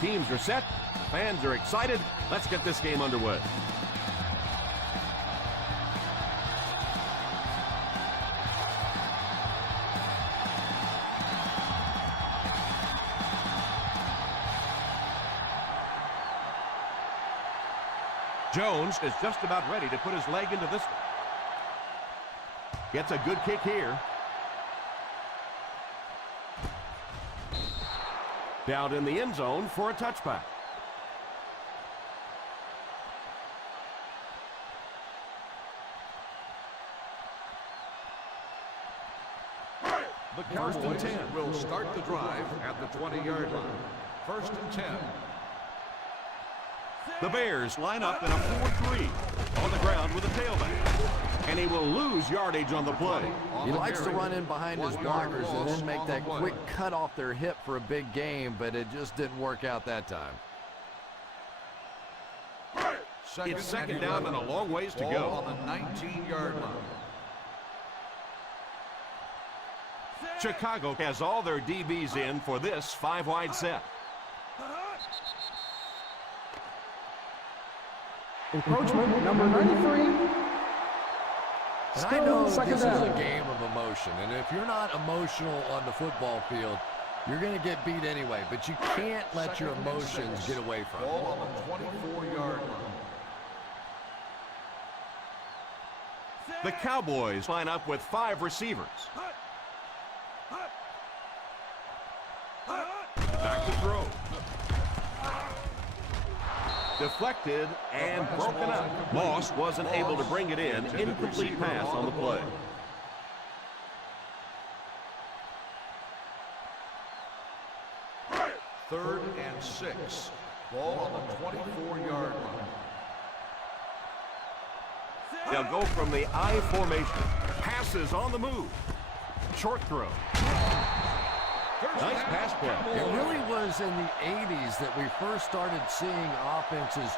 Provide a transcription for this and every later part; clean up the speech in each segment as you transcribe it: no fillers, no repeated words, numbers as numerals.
teams are set. The fans are excited. Let's get this game underway. Jones is just about ready to put his leg into this one. Gets a good kick here. Down in the end zone for a touchback. The Cowboys will start the drive at the 20-yard line. 1st and 10. The Bears line up in a 4-3 on the ground with a tailback. And he will lose yardage on the play. He likes to run in behind his blockers and then make that quick cut off their hip for a big gain, but it just didn't work out that time. It's second down and a long ways to go. On the 19-yard line. Chicago has all their DBs in for this 5-wide set. Encroachment, number 93. And I know this is a game of emotion, and if you're not emotional on the football field, you're going to get beat anyway, but you can't let your emotions get away from you. Ball on the 24-yard line. The Cowboys line up with 5 receivers. Back to throw. Deflected and broken up. Moss wasn't able to bring it in. Incomplete pass on the play. Third and 6. Ball on the 24-yard line. They'll go from the I formation. Passes on the move. Short throw. Nice pass play. It really was in the 80s that we first started seeing offenses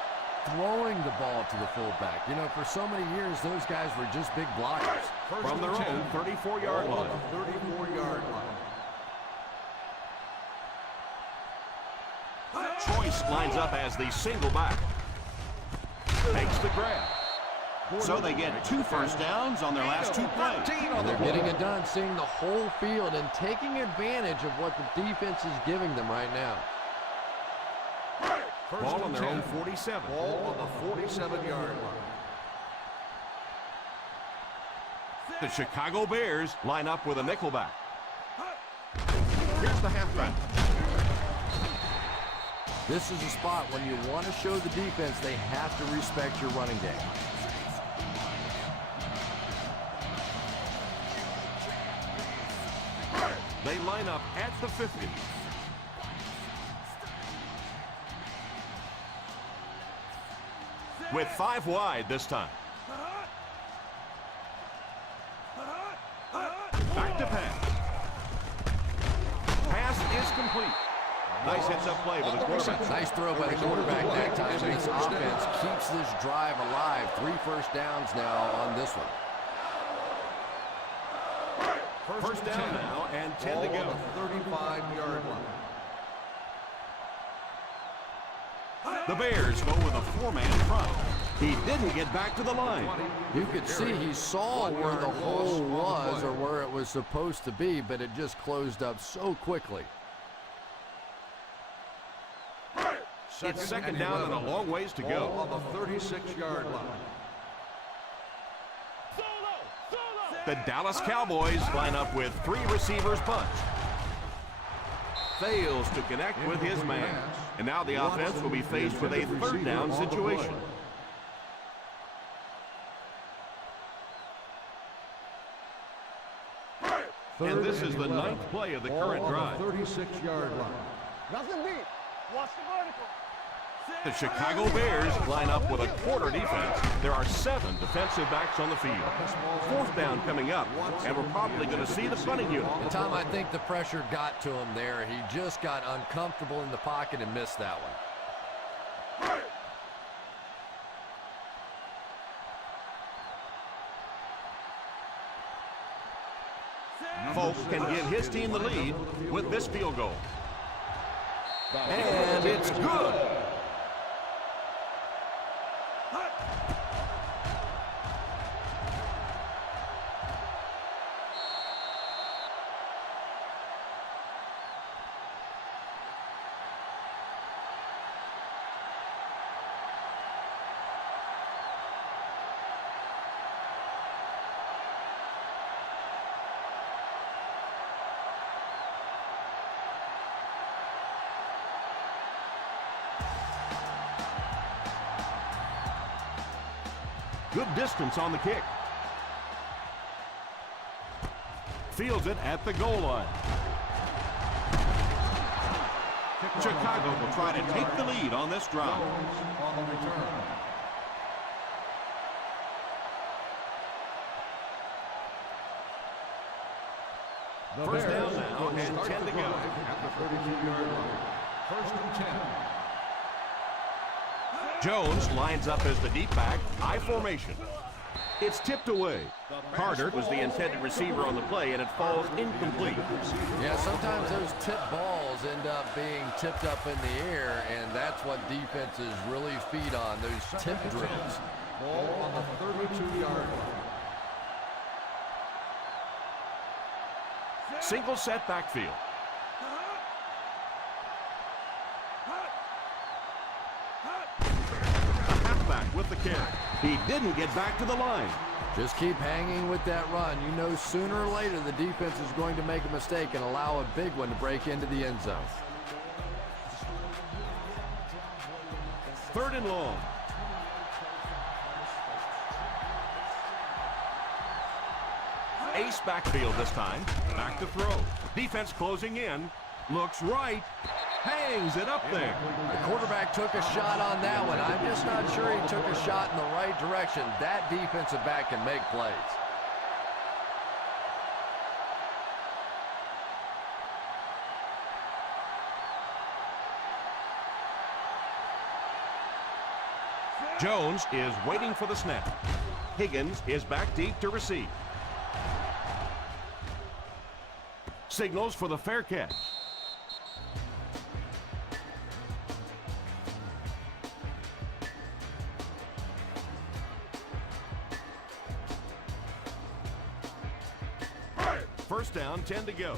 throwing the ball to the fullback. You know, for so many years, those guys were just big blockers. From their own 34-yard line. 34-yard line. Choice lines up as the single back. Makes the grab. So they get 2 first downs on their last 2 plays. And they're getting it done, seeing the whole field and taking advantage of what the defense is giving them right now. Ball on their own 47. Ball on the 47-yard line. The Chicago Bears line up with a nickelback. Here's the halfback. This is a spot when you want to show the defense they have to respect your running game. They line up at the 50. With 5 wide this time. Back to pass. Pass is complete. Nice heads-up play with the quarterback. Nice throw by the quarterback that time. This offense keeps this drive alive. 3 first downs now on this one. First down now and 10 to go. 35-yard line. The Bears go with a 4-man front. He didn't get back to the line. You could see he saw where the hole was or where it was supposed to be, but it just closed up so quickly. It's second down and a long ways to go. On the 36-yard line. The Dallas Cowboys line up with 3 receivers bunch. Fails to connect with his man. And now the offense will be faced with a 3rd down situation. And this is the 9th play of the current drive. 36-yard line. Nothing deep. Watch the vertical. The Chicago Bears line up with a quarter defense. There are 7 defensive backs on the field. 4th down coming up, and we're probably going to see the punting unit. And Tom, I think the pressure got to him there. He just got uncomfortable in the pocket and missed that one. Folk can give his team the lead with this field goal. And it's good. Good distance on the kick. Fields it at the goal line. Chicago will try to take the lead on this drive. On the return. First down now and 10 to go. At the 32-yard line. First and 10. Jones lines up as the deep back, I formation. It's tipped away. Carter was the intended receiver on the play, and it falls incomplete. Yeah, sometimes those tip balls end up being tipped up in the air, and that's what defenses really feed on, those tip drills. Ball on the 32-yard line. Single set backfield. A halfback with the carry. He didn't get back to the line. Just keep hanging with that run. You know sooner or later the defense is going to make a mistake and allow a big one to break into the end zone. Third and long. Ace backfield this time. Back to throw. Defense closing in. Looks right. Hangs it up there. The quarterback took a shot on that one. I'm just not sure he took a shot in the right direction. That defensive back can make plays. Jones is waiting for the snap. Higgins is back deep to receive. Signals for the fair catch. First down, 10 to go.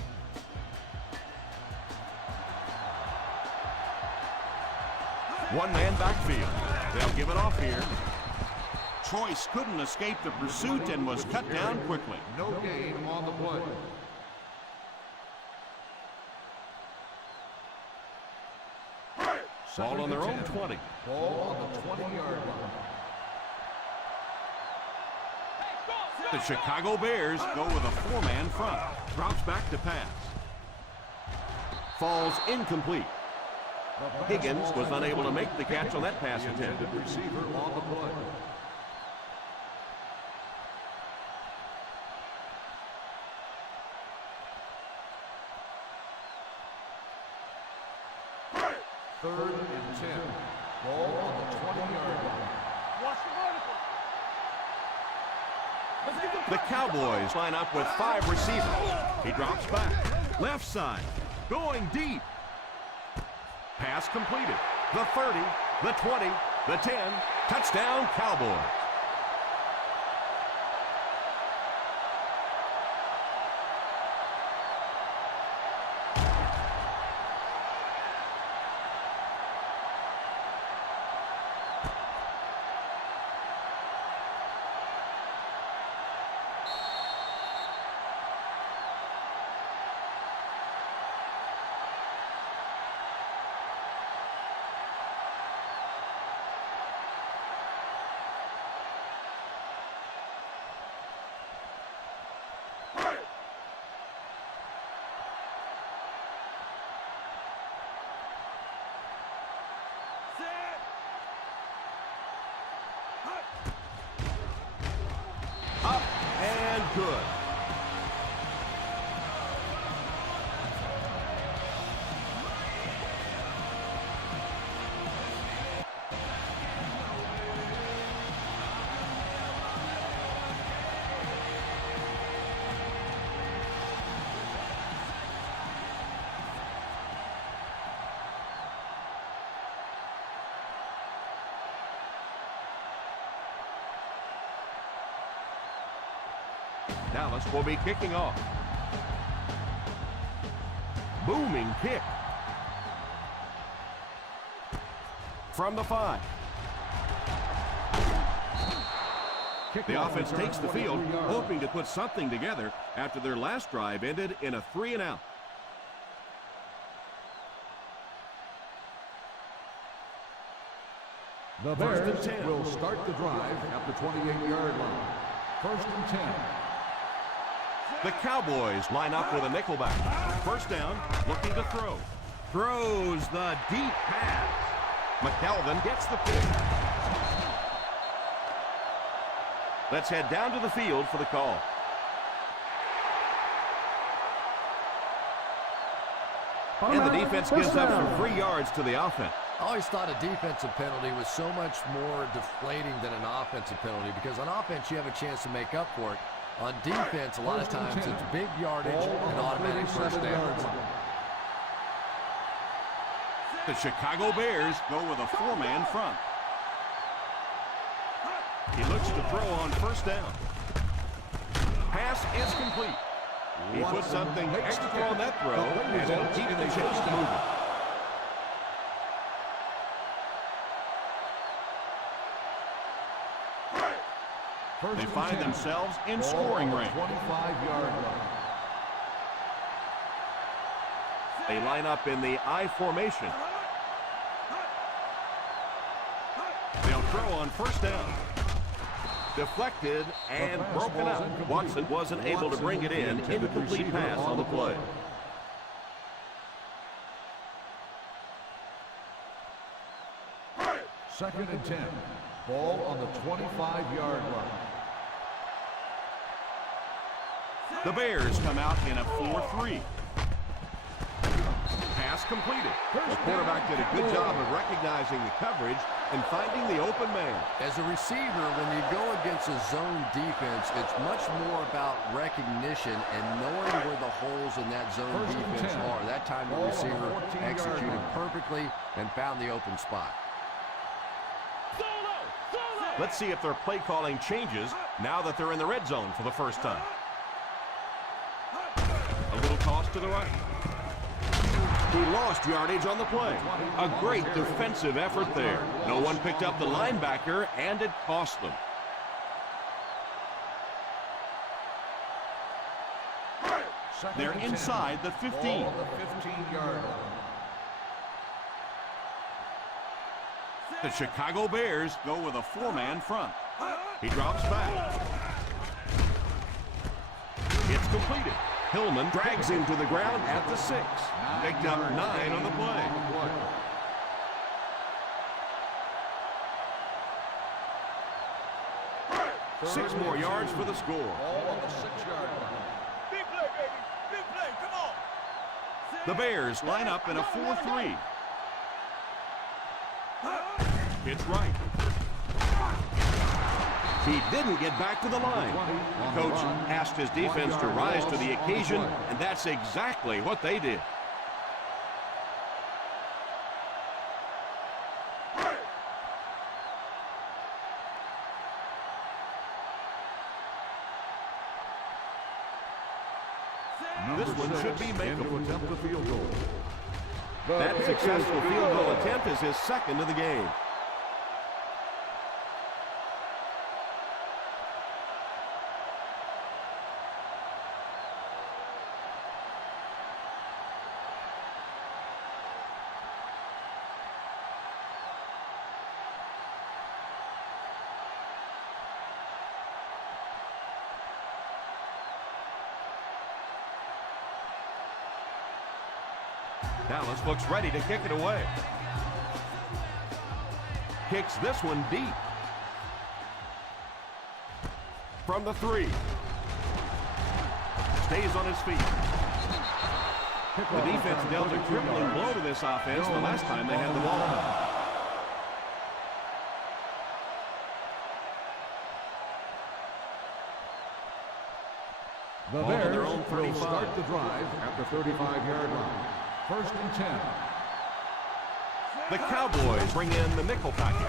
One-man backfield. They'll give it off here. Troyce couldn't escape the pursuit and was cut down quickly. No gain on the play. Ball on their own 20. Ball on the 20-yard line. The Chicago Bears go with a four-man front. Drops back to pass. Falls incomplete. Higgins was unable to make the catch on that pass attempt. Receiver on the play. Third and 10. Ball on the 20-yard line. Watch the vertical. Let's get the The Cowboys line up with 5 receivers. He drops back. Left side. Going deep. Pass completed. The 30, the 20, the 10. Touchdown, Cowboys. Up and good. Dallas will be kicking off. Booming kick. From the 5. The offense takes the field, hoping to put something together after their last drive ended in a 3-and-out. The Bears will start the drive at the 28-yard line. First and 10. The Cowboys line up with a nickelback. First down, looking to throw. Throws the deep pass. McKelvin gets the pick. Let's head down to the field for the call. And the defense gives up some free yards to the offense. I always thought a defensive penalty was so much more deflating than an offensive penalty because on offense you have a chance to make up for it. On defense, a lot of times it's big yardage and automatic first downs. The Chicago Bears go with a 4-man front. He looks to throw on first down. Pass is complete. He puts something extra on that throw, and it'll keep the chains moving. They find themselves in scoring range. 25-yard line. They line up in the I formation. They'll throw on first down. Deflected and broken up. Watson wasn't able to bring it in. Incomplete pass on the play. Second and 10. Ball on the 25-yard line. The Bears come out in a 4-3. Pass completed. The quarterback did a good job of recognizing the coverage and finding the open man. As a receiver, when you go against a zone defense, it's much more about recognition and knowing where the holes in that zone defense are. That time the receiver executed perfectly and found the open spot. Let's see if their play calling changes now that they're in the red zone for the first time. A little toss to the right. He lost yardage on the play. A great defensive effort there. No one picked up the linebacker, and it cost them. They're inside the 15. Ball on the 15-yard line. The Chicago Bears go with a 4-man front. He drops back. It's completed. Hillman drags him to the ground at the 6. Picked up 9 on the play. Six more yards for the score. Ball on the 6-yard line. Big play, baby. Big play. Come on. The Bears line up in a 4-3. It's right. He didn't get back to the line. Coach asked his defense to rise to the occasion, and that's exactly what they did. This one should be makeable. Attempt the field goal. That successful field goal attempt is his second of the game. Dallas looks ready to kick it away. Kicks this one deep. From the 3. Stays on his feet. The defense dealt a crippling blow to this offense the last time they had the ball. The Bears will start the drive at the 35-yard line. First and 10. The Cowboys bring in the nickel package.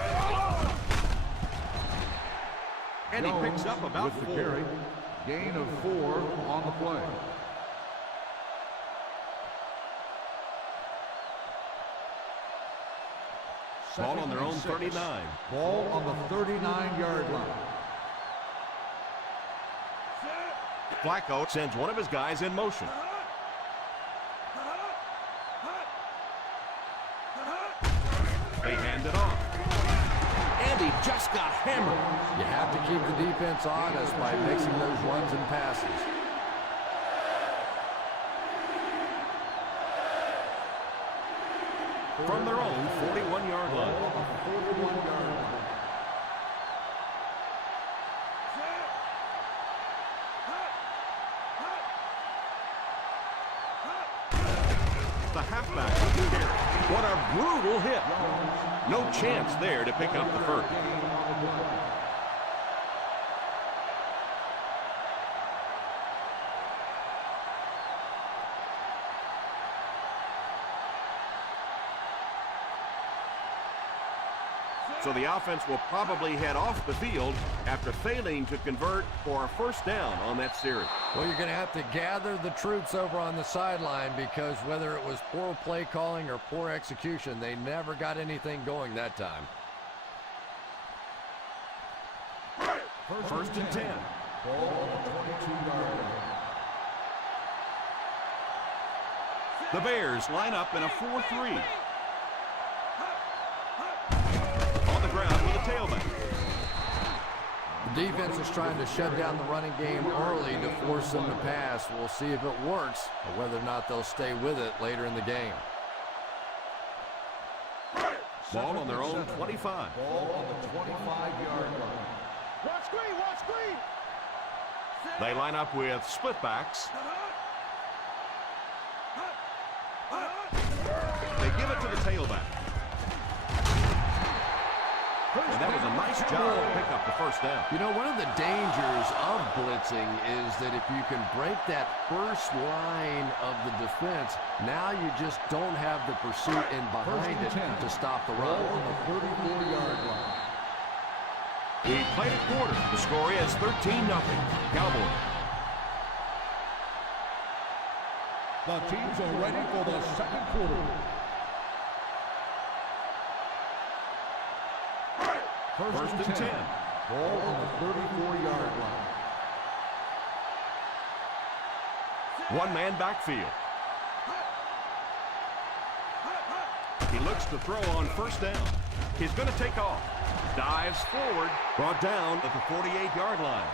And he picks up about 4. Gain of 4 on the play. Ball on their own 39. Ball on the 39-yard line. Flacco sends one of his guys in motion. They hand it off. And he just got hammered. You have to keep the defense honest by mixing those runs and passes. From their own 41-yard line. The halfback with the carry. What a brutal hit. No chance there to pick up the first. So the offense will probably head off the field after failing to convert for a first down on that series. Well, you're going to have to gather the troops over on the sideline because whether it was poor play calling or poor execution, they never got anything going that time. First and 10. Ball on the 22-yard line. The Bears line up in a 4-3. Ground with a tailback. The defense is trying to shut down the running game early to force them to pass. We'll see if it works or whether or not they'll stay with it later in the game. Ball on their own 25. Ball on the 25-yard line. Watch screen, watch screen. They line up with split backs. They give it to the tailback. And that was a nice job to pick up the first down. You know, one of the dangers of blitzing is that if you can break that first line of the defense, now you just don't have the pursuit in behind it to stop the run. Ball on the 34-yard line. We played a quarter. The score is 13-0. Cowboys. The teams are ready for the second quarter. First and 10. Ball on the 34-yard line. One-man backfield. He looks to throw on first down. He's going to take off. Dives forward. Brought down at the 48-yard line.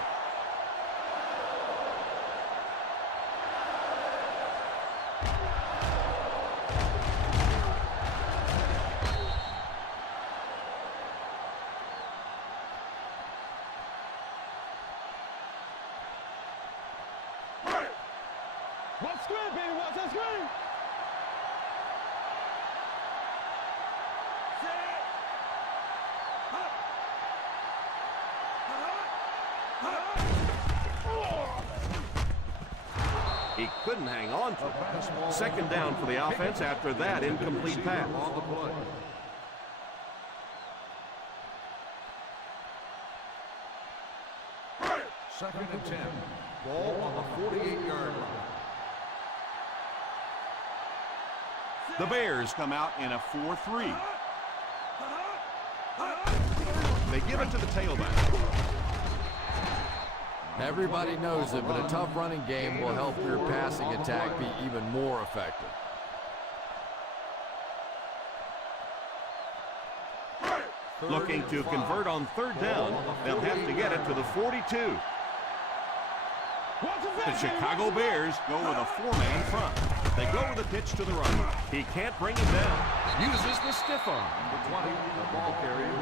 Watch screen, baby, watch that screen. He couldn't hang on to it. Second down for the offense after that incomplete pass. On the play. Second and 10. Ball on the 48-yard line. The Bears come out in a 4-3. They give it to the tailback. Everybody knows it, but a tough running game will help your passing attack be even more effective. Looking to convert on third down. They'll have to get it to the 42. The Chicago Bears go with a four-man front. They go with a pitch to the right. He can't bring him down. Uses the stiff arm. Number 20, the ball carrier.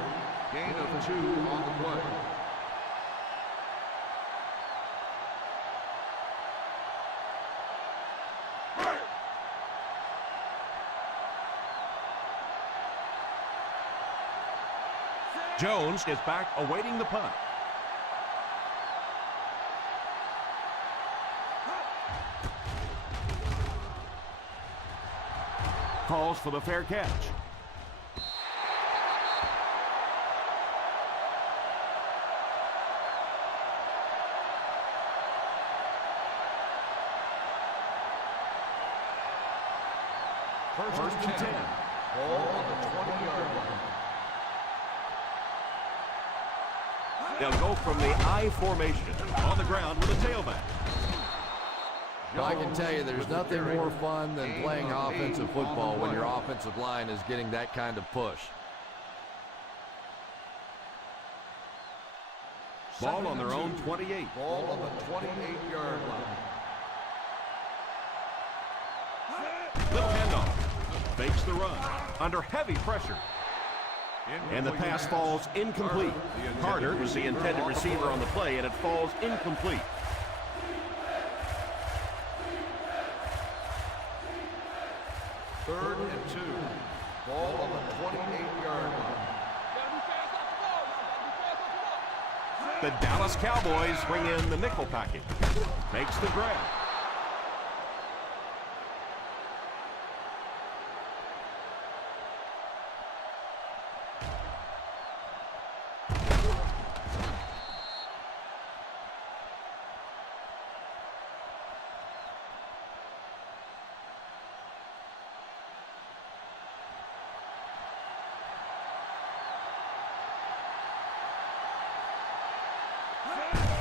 Gain of 2 on the play. Jones is back awaiting the punt. Calls for the fair catch. First and 10. Ball on the 20-yard line. They'll go from the I formation on the ground with a tailback. Well, I can tell you there's nothing more fun than playing offensive football when your offensive line is getting that kind of push. Ball on their own 28. Ball on the 28-yard line. Little handoff. Fakes the run. Under heavy pressure. And the pass falls incomplete. Carter was the intended receiver on the play, and it falls incomplete. Third and 2. Ball on the 28-yard line. The Dallas Cowboys bring in the nickel package. Makes the grab.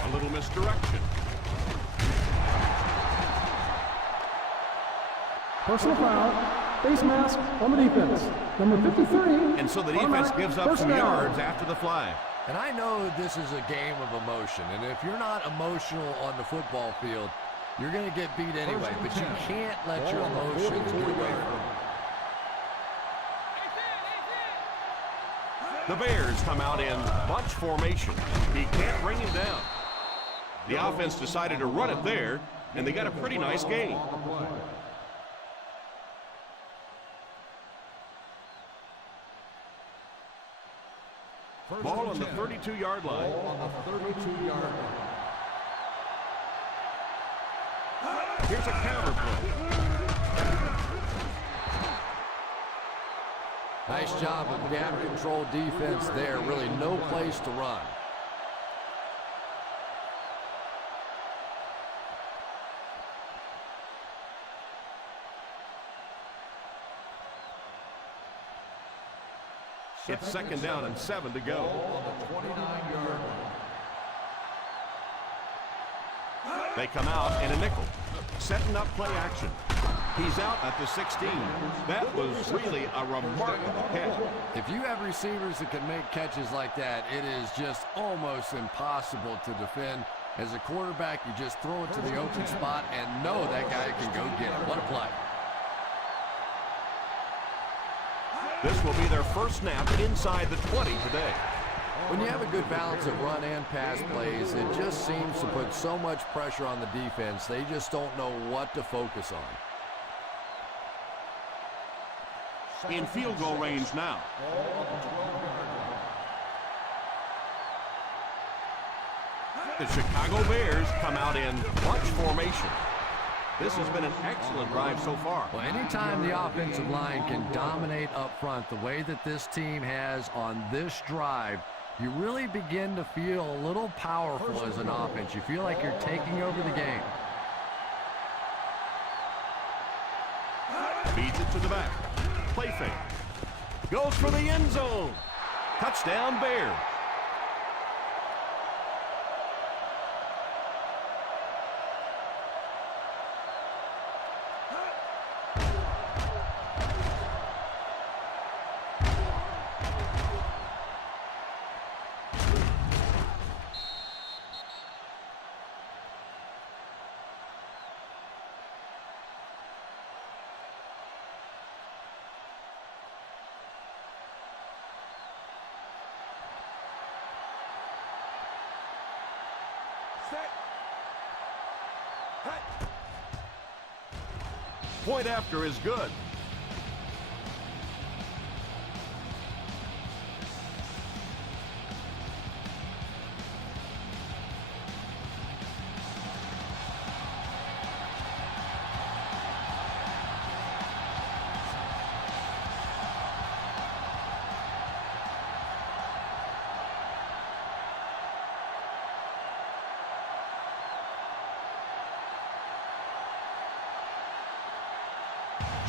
A little misdirection. Personal foul, face mask on the defense. Number 53. And so the defense gives up some yards after the flag. And I know this is a game of emotion, and if you're not emotional on the football field, you're going to get beat anyway, but you can't let your emotions get away from you. The Bears come out in bunch formation. He can't bring him down. The offense decided to run it there, and they got a pretty nice gain. Ball on the 32-yard line. Ball on the 32-yard line. Here's a counter play. Nice job of gap control defense there. Really no place to run. It's second down and 7 to go. Ball on the 29-yard line. They come out in a nickel, setting up play action. He's out at the 16. That was really a remarkable catch. If you have receivers that can make catches like that, it is just almost impossible to defend. As a quarterback, you just throw it to the open spot and know that guy can go get it. What a play. This will be their first snap inside the 20 today. When you have a good balance of run and pass plays, it just seems to put so much pressure on the defense. They just don't know what to focus on. In field goal range now. Ball on the 12-yard line. The Chicago Bears come out in bunch formation. This has been an excellent drive so far. Well, anytime the offensive line can dominate up front the way that this team has on this drive, you really begin to feel a little powerful as an offense. You feel like you're taking over the game. Feeds it to the back. Play fake. Goes for the end zone. Touchdown Bears. Point after is good.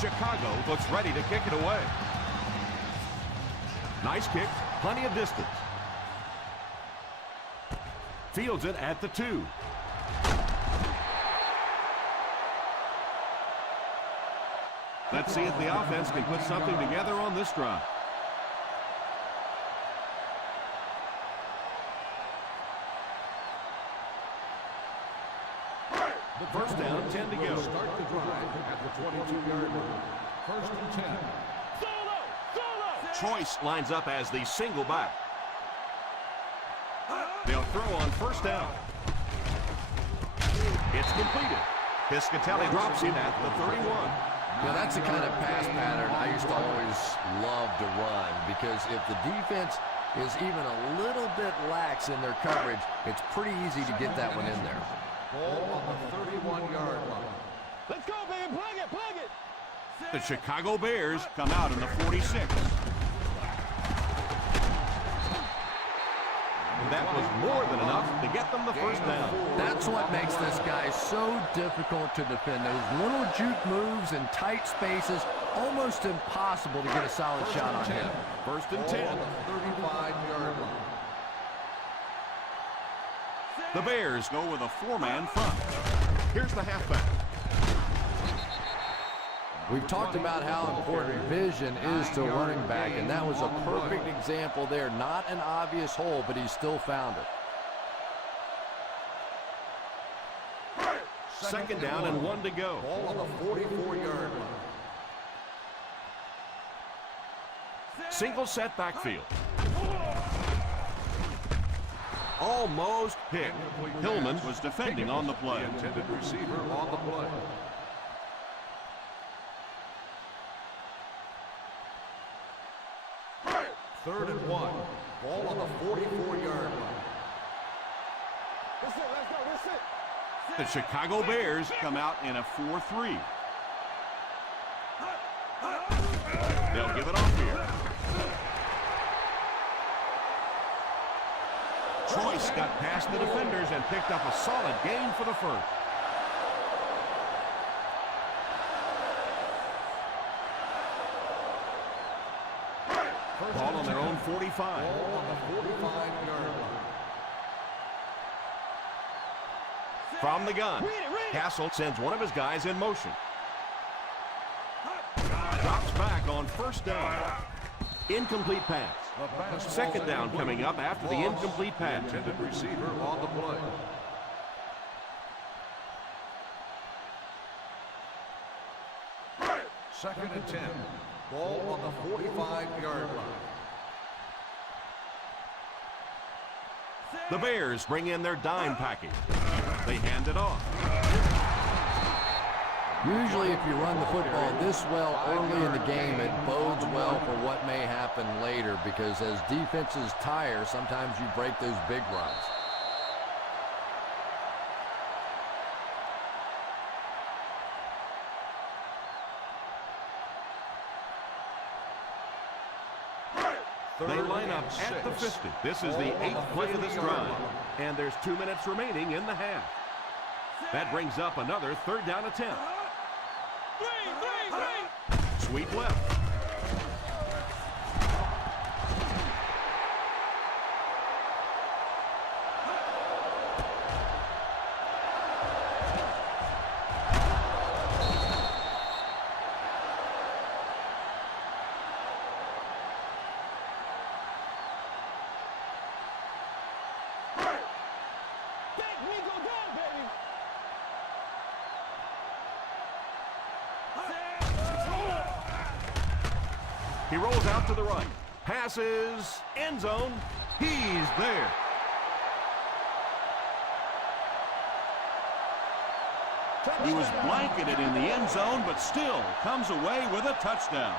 Chicago looks ready to kick it away. Nice kick, plenty of distance. Fields it at the 2. Let's see if the offense can put something together on this drive. First down, 10 to go. Start the drive at the 22-yard line. First and 10. Choice lines up as the single back. They'll throw on first down. It's completed. Piscatelli drops him at the 31. Yeah, that's the kind of pass pattern I used to always love to run, because if the defense is even a little bit lax in their coverage, it's pretty easy to get that one in there. Ball on the 31-yard line. Let's go, baby. Plug it, plug it. The Chicago Bears come out in the 46. That was more than enough to get them the first down. That's what makes this guy so difficult to defend. Those little juke moves in tight spaces, almost impossible to get a solid shot on him. First and 10. 35-yard line. The Bears go with a 4-man front. Here's the halfback. We've talked about how important vision is to a running back, and that was a perfect example there. Not an obvious hole, but he still found it. Second down and 1 to go. Ball on the 44-yard line. Single set backfield. Almost hit. Hillman was defending on the play. The intended receiver on the play. Third and 1. Ball on the 44-yard line. That's it, let's go, that's it. The Chicago Bears come out in a 4-3. They'll give it off here. Choice got past the defenders and picked up a solid gain for the first. Ball on their own 45. Ball on the 45-yard line. From the gun, Castle sends one of his guys in motion. Drops back on first down. Incomplete pass. Second down coming up after the incomplete pass. Intended receiver on the play. Second and 10. Ball on the 45-yard line. The Bears bring in their dime package. They hand it off. Usually if you run the football this well early in the game, it bodes well for what may happen later, because as defenses tire, sometimes you break those big runs. They line up at the 50. This is the 8th play of this drive, and there's 2 minutes remaining in the half. That brings up another third down attempt. Sweep left. He rolls out to the right. Passes. End zone. He's there. He was blanketed in the end zone, but still comes away with a touchdown.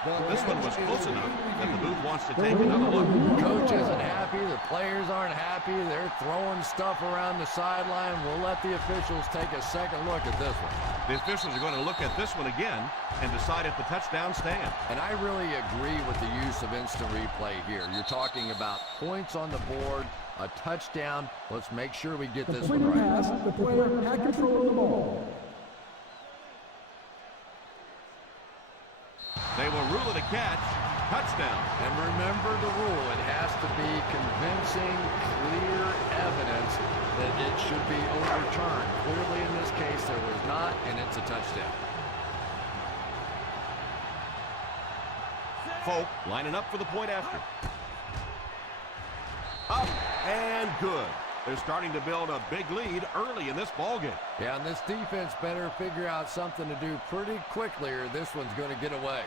This one was close enough that the booth wants to take another look. Coach isn't happy. The players aren't happy. They're throwing stuff around the sideline. We'll let the officials take a second look at this one. The officials are going to look at this one again and decide if the touchdown stands. And I really agree with the use of instant replay here. You're talking about points on the board, a touchdown. Let's make sure we get this one Completed right. pass, the player had control of the ball. They will rule it a catch. Touchdown. And remember the rule. It has to be convincing, clear evidence that it should be overturned. Clearly in this case there was not, and it's a touchdown. Folk lining up for the point after. Up and good. They're starting to build a big lead early in this ballgame. Yeah, and this defense better figure out something to do pretty quickly or this one's going to get away.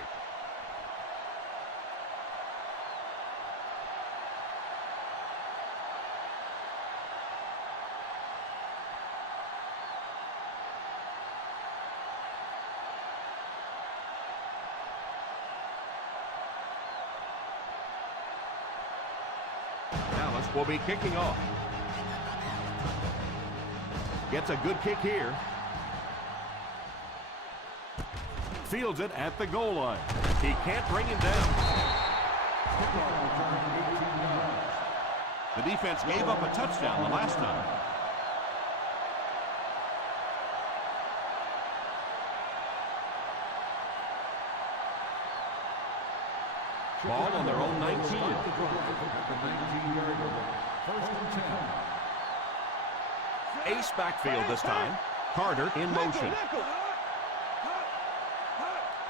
Dallas will be kicking off. Gets a good kick here. Fields it at the goal line. He can't bring him down. The defense gave up a touchdown the last time. Ball on their own 19. First and 10. Ace backfield this time. Carter in motion.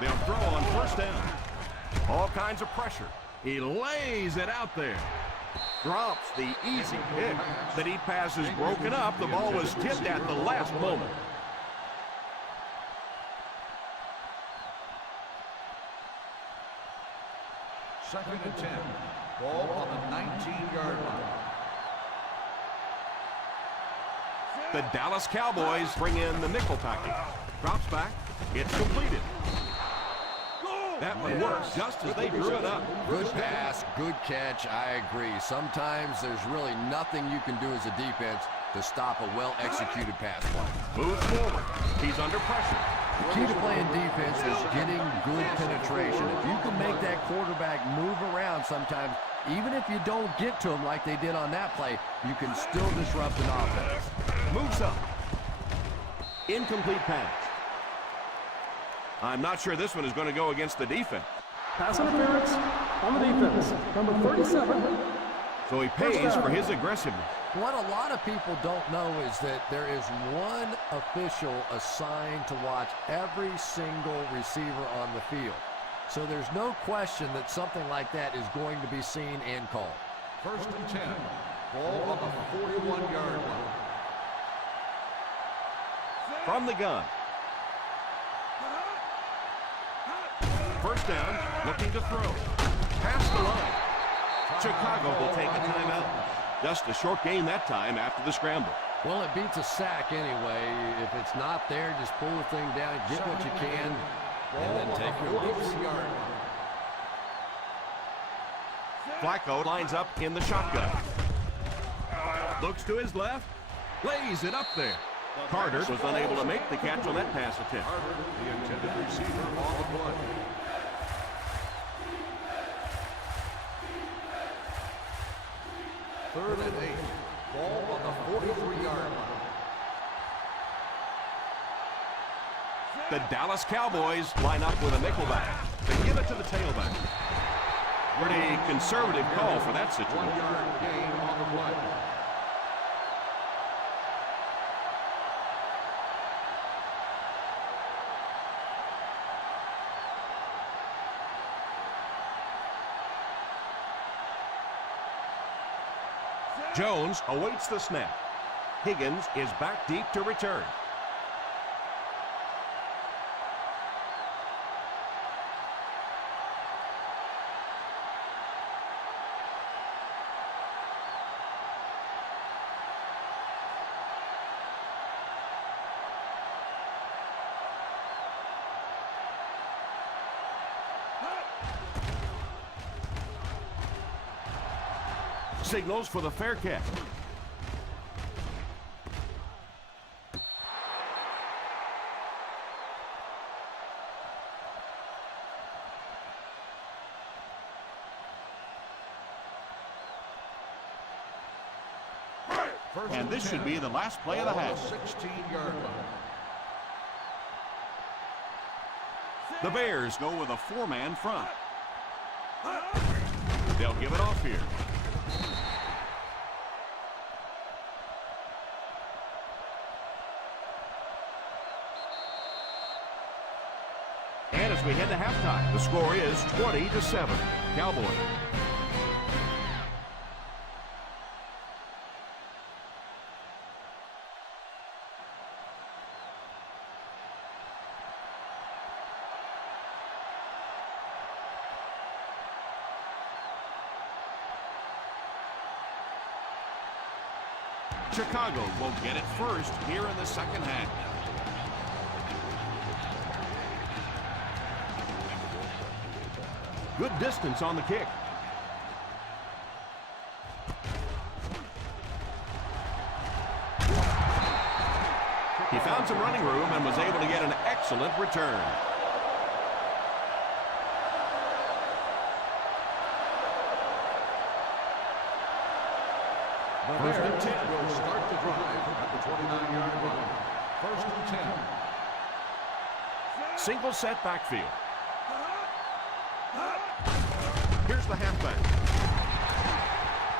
They'll throw on first down. All kinds of pressure. He lays it out there. Drops the easy pick. The deep pass is broken up. The ball was tipped at the last moment. Second and 10. Ball on the 19-yard line. The Dallas Cowboys bring in the nickel package. Drops back. It's completed. That one works just as they drew it up. Good pass, good catch, I agree. Sometimes there's really nothing you can do as a defense to stop a well-executed pass play. Moves forward. He's under pressure. The key to playing defense is getting good penetration. If you can make that quarterback move around sometimes, even if you don't get to him like they did on that play, you can still disrupt an offense. Moves up. Incomplete pass. I'm not sure this one is going to go against the defense. Pass interference on the defense. Number 37. So he pays for his aggressiveness. What a lot of people don't know is that there is one official assigned to watch every single receiver on the field. So there's no question that something like that is going to be seen and called. First and 10. Ball on the 41-yard line. From the gun. First down, looking to throw. Past the line. Chicago will take a timeout. Just a short gain that time after the scramble. Well, it beats a sack anyway. If it's not there, just pull the thing down, get what you can, and then take your leaps. Flacco lines up in the shotgun. Looks to his left. Lays it up there. Carter was unable to make the catch on that pass attempt. The intended receiver on the play. Third and 8. Ball on the 43-yard line. The Dallas Cowboys line up with a nickelback. They give it to the tailback. Pretty conservative call for that situation. 1-yard gain on the play. Jones awaits the snap. Higgins is back deep to return. Signals for the fair catch. And this should be the last play of the half. 16-yard line. The Bears go with a four-man front. They'll give it off here. And as we head to halftime, the score is 20-7. Cowboys. Chicago will get it first here in the second half. Good distance on the kick. He found some running room and was able to get an excellent return. First and 10 will start the drive at the 29-yard line. First and 10. Single set backfield. Here's the halfback.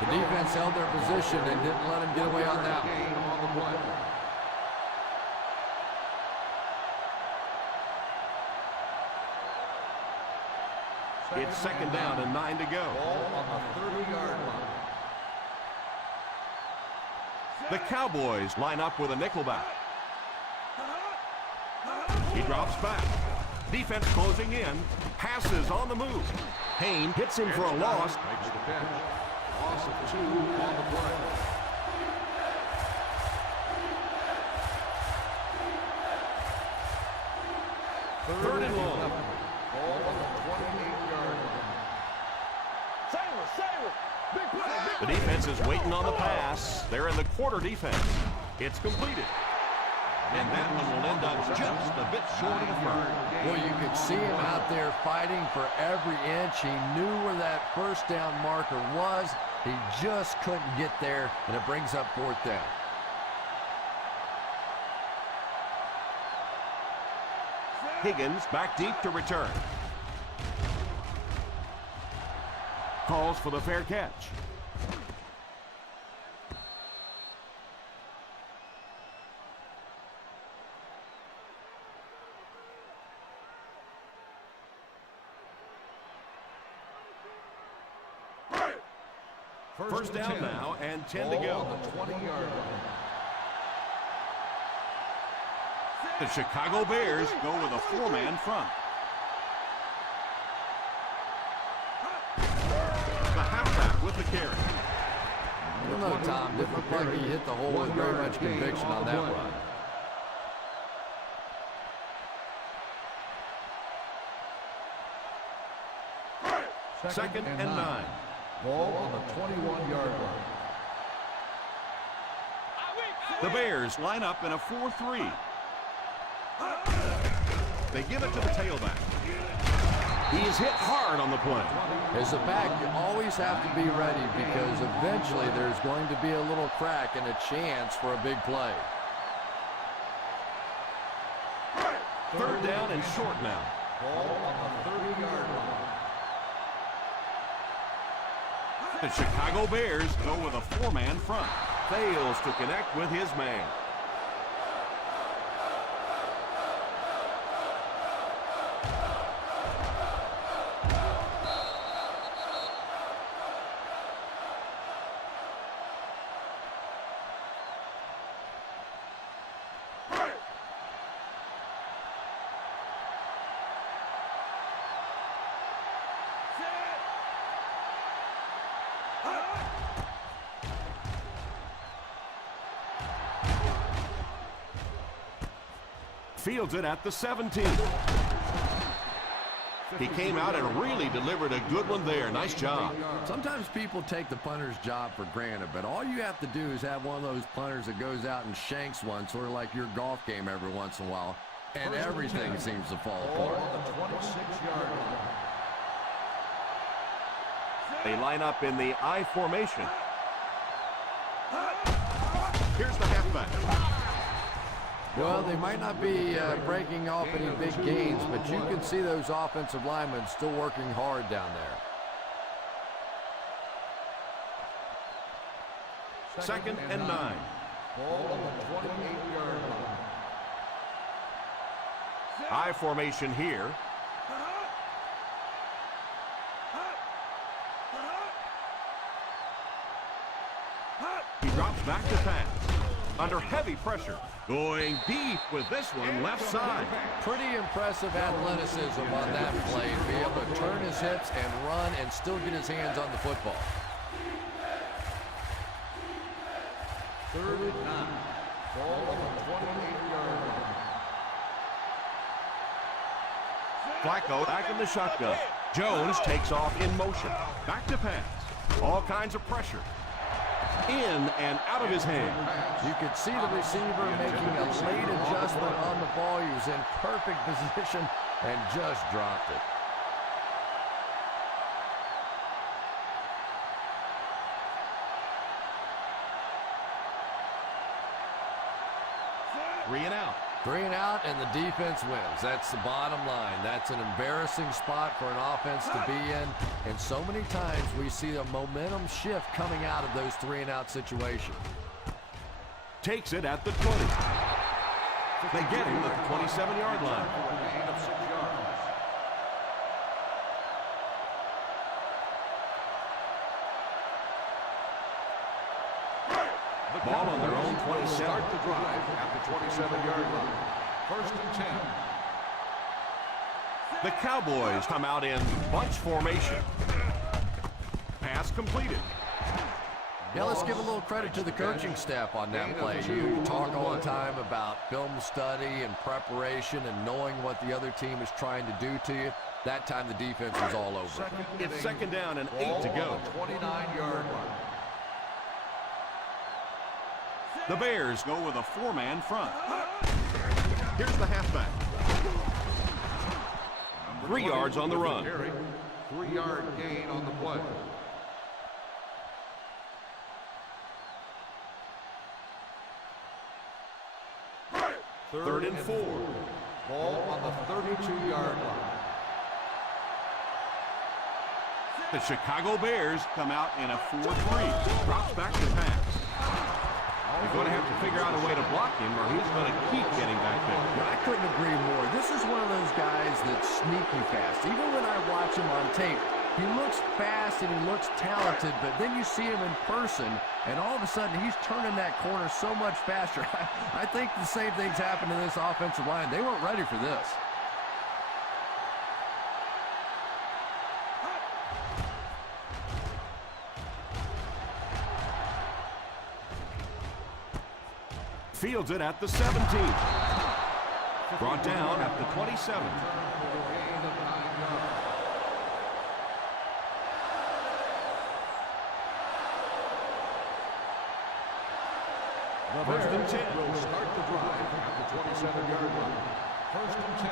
The defense held their position and didn't let him get away on that. Gain on the play. It's second down and 9 to go. Ball on the 30-yard line. The Cowboys line up with a nickelback. He drops back. Defense closing in. Passes on the move. Hain hits him for a loss. Makes the catch. Loss of 2 on the play. Third and long. Ball on the 28-yard line. Big play, big The defense is waiting on the pass. They're in the quarter defense. It's completed. And that one will end up just a bit short of the mark. Well, you could see him out there fighting for every inch. He knew where that first down marker was. He just couldn't get there, and it brings up fourth down. Higgins back deep to return. Calls for the fair catch. First down now and 10 to go. On the 20-yard line. The Chicago Bears go with a four-man front. The halfback with the carry. I don't know, Tom. Didn't look like he hit the hole with very much conviction on that one. Second and 9. Ball on the 21-yard line. The Bears line up in a 4-3. They give it to the tailback. He's hit hard on the play. As a back, you always have to be ready because eventually there's going to be a little crack and a chance for a big play. Third down and short now. Ball on the 30-yard line. The Chicago Bears go with a four-man front. Fails to connect with his man. Fields it at the 17. He came out and really delivered a good one there. Nice job. Sometimes people take the punter's job for granted, but all you have to do is have one of those punters that goes out and shanks one, sort of like your golf game every once in a while, and everything seems to fall apart. The 26-yard line. They line up in the I formation. Here's the halfback. Well, they might not be breaking off any big gains, but you can see those offensive linemen still working hard down there. Second and 9. Ball on the 28-yard line. I formation here. He drops back to pass. Under heavy pressure. Going deep with this one, left side. Pretty impressive athleticism on that play. To be able to turn his hips and run and still get his hands on the football. 3rd and 9. Ball on the 28-yard line. Flacco back in the shotgun. Jones takes off in motion. Back to pass. All kinds of pressure. In and out of his hand. You could see the receiver making a late adjustment on the ball. He was in perfect position and just dropped it. Three and out. 3 and out, and the defense wins. That's the bottom line. That's an embarrassing spot for an offense to be in. And so many times we see a momentum shift coming out of those 3 and out situations. Takes it at the 20. They get him at the 27-yard line. Gain of 6 yards. Ball on their own 27. Start the drive at the 27-yard line. 1st and 10. The Cowboys come out in bunch formation. Pass completed. Yeah, let's give a little credit to the coaching staff on that play. You talk all the time about film study and preparation and knowing what the other team is trying to do to you. That time the defense was all over. It's 2nd down and 8 to go. 29-yard line. The Bears go with a 4-man front. Here's the halfback. 3 yards on the run. 3-yard gain on the play. 3rd and 4. Ball on the 32-yard line. The Chicago Bears come out in a 4-3. Drops back to pass. They're going to have to figure out a way to block him or he's going to keep getting back there. I couldn't agree more. This is one of those guys that's sneaky fast. Even when I watch him on tape, he looks fast and he looks talented, but then you see him in person, and all of a sudden he's turning that corner so much faster. I think the same thing's happened to this offensive line. They weren't ready for this. Fields it at the 17. Brought down at the 27. The Bears will start the drive at the 27-yard line. 1st and 10.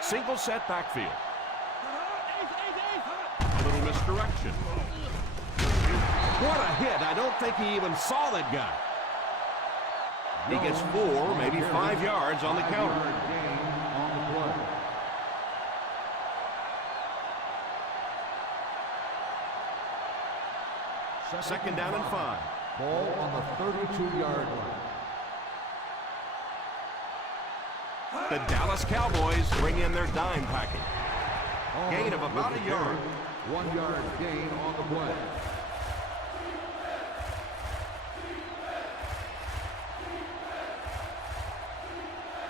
Single set backfield. A little misdirection. What a hit. I don't think he even saw that guy. He gets 4, maybe 5 yards on the counter. Gain on the play. Second down and 5. Ball on the 32-yard line. The Dallas Cowboys bring in their dime package. Gain of about a yard. 1-yard gain on the play.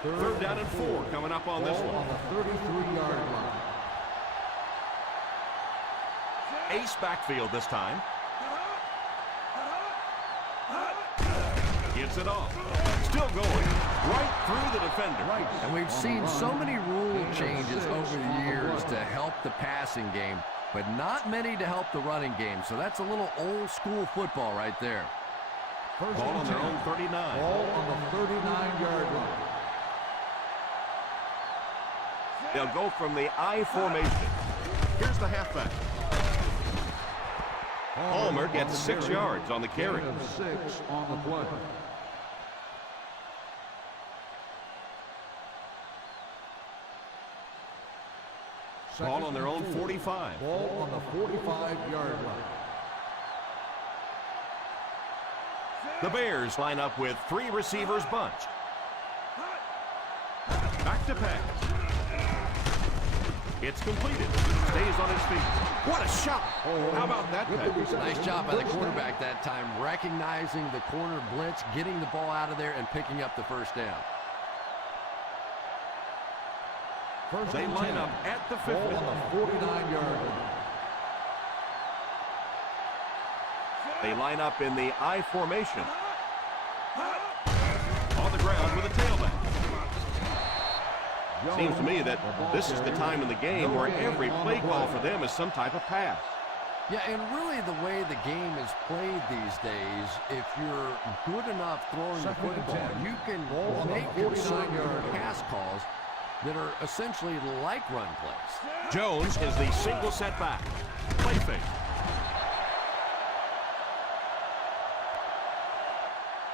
Third down and 4 coming up on this Ball one. on the 33-yard line. Ace backfield this time. Gets it off. Still going. right through the defender. And we've seen so many rule changes over the years to help the passing game, but not many to help the running game. So that's a little old school football right there. Ball on their own 39. Ball on the 39-yard line. They'll go from the I formation. Here's the halfback. Palmer gets 6 yards on the carry. Gain of 6 on the play. Ball on their own 45. Ball on the 45-yard line. The Bears line up with 3 receivers bunched. Back to pass. It's completed. Stays on his feet. What a shot! How about that pass? Nice job by the quarterback that time, recognizing the corner blitz, getting the ball out of there, and picking up the first down. They line up at the 50. Ball on the 49-yard line. They line up in the I formation. On the ground with a tailback. Seems to me that this is the time in the game where every play call for them is some type of pass. Yeah, and really the way the game is played these days, if you're good enough throwing the football, you can make certain pass calls that are essentially like run plays. Jones is the single setback. Play fake.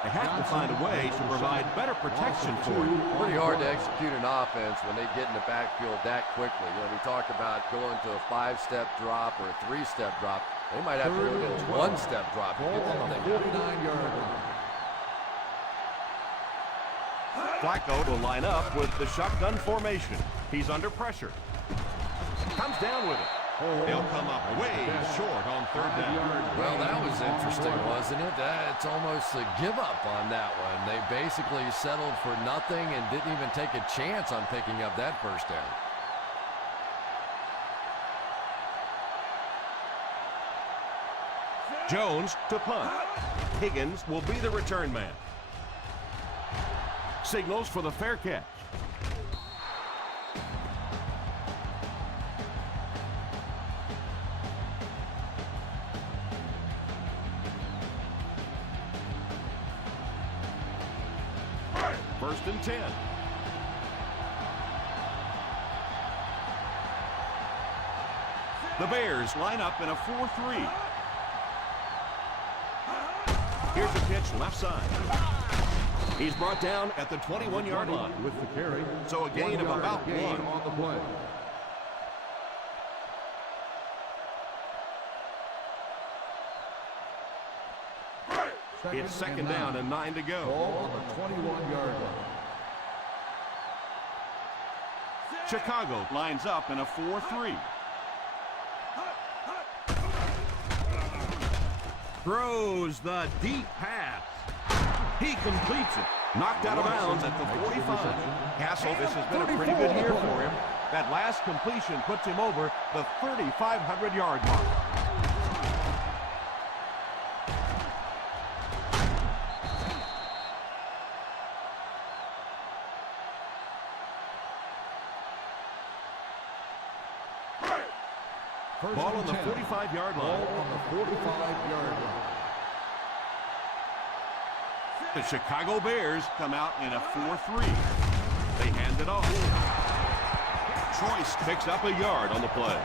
They have to find a way to provide better protection for him. Pretty hard to execute an offense when they get in the backfield that quickly. You know, we talked about going to a 5-step drop or a 3-step drop. They might have to go to a 1-step drop to get that thing out. 49-yard line. Flacco will line up with the shotgun formation. He's under pressure. Comes down with it. He'll come up way short on 3rd down. Well, that was interesting, wasn't it? It's almost a give-up on that one. They basically settled for nothing and didn't even take a chance on picking up that first down. Jones to punt. Higgins will be the return man. Signals for the fair catch. First and 10. The Bears line up in a 4-3. Here's the pitch left side. He's brought down at the 21-yard line with the carry. So a gain of about 1 on the play. It's second down and 9 to go. Ball on the 21-yard line. Chicago lines up in a 4-3. Throws the deep pass. He completes it. Knocked out of bounds at the 45. Castle, this has been a pretty good year for him. That last completion puts him over the 3,500-yard mark. Ball on the 45-yard line. Ball on the 45-yard line. The Chicago Bears come out in a 4-3. They hand it off. Troyce picks up a yard on the play.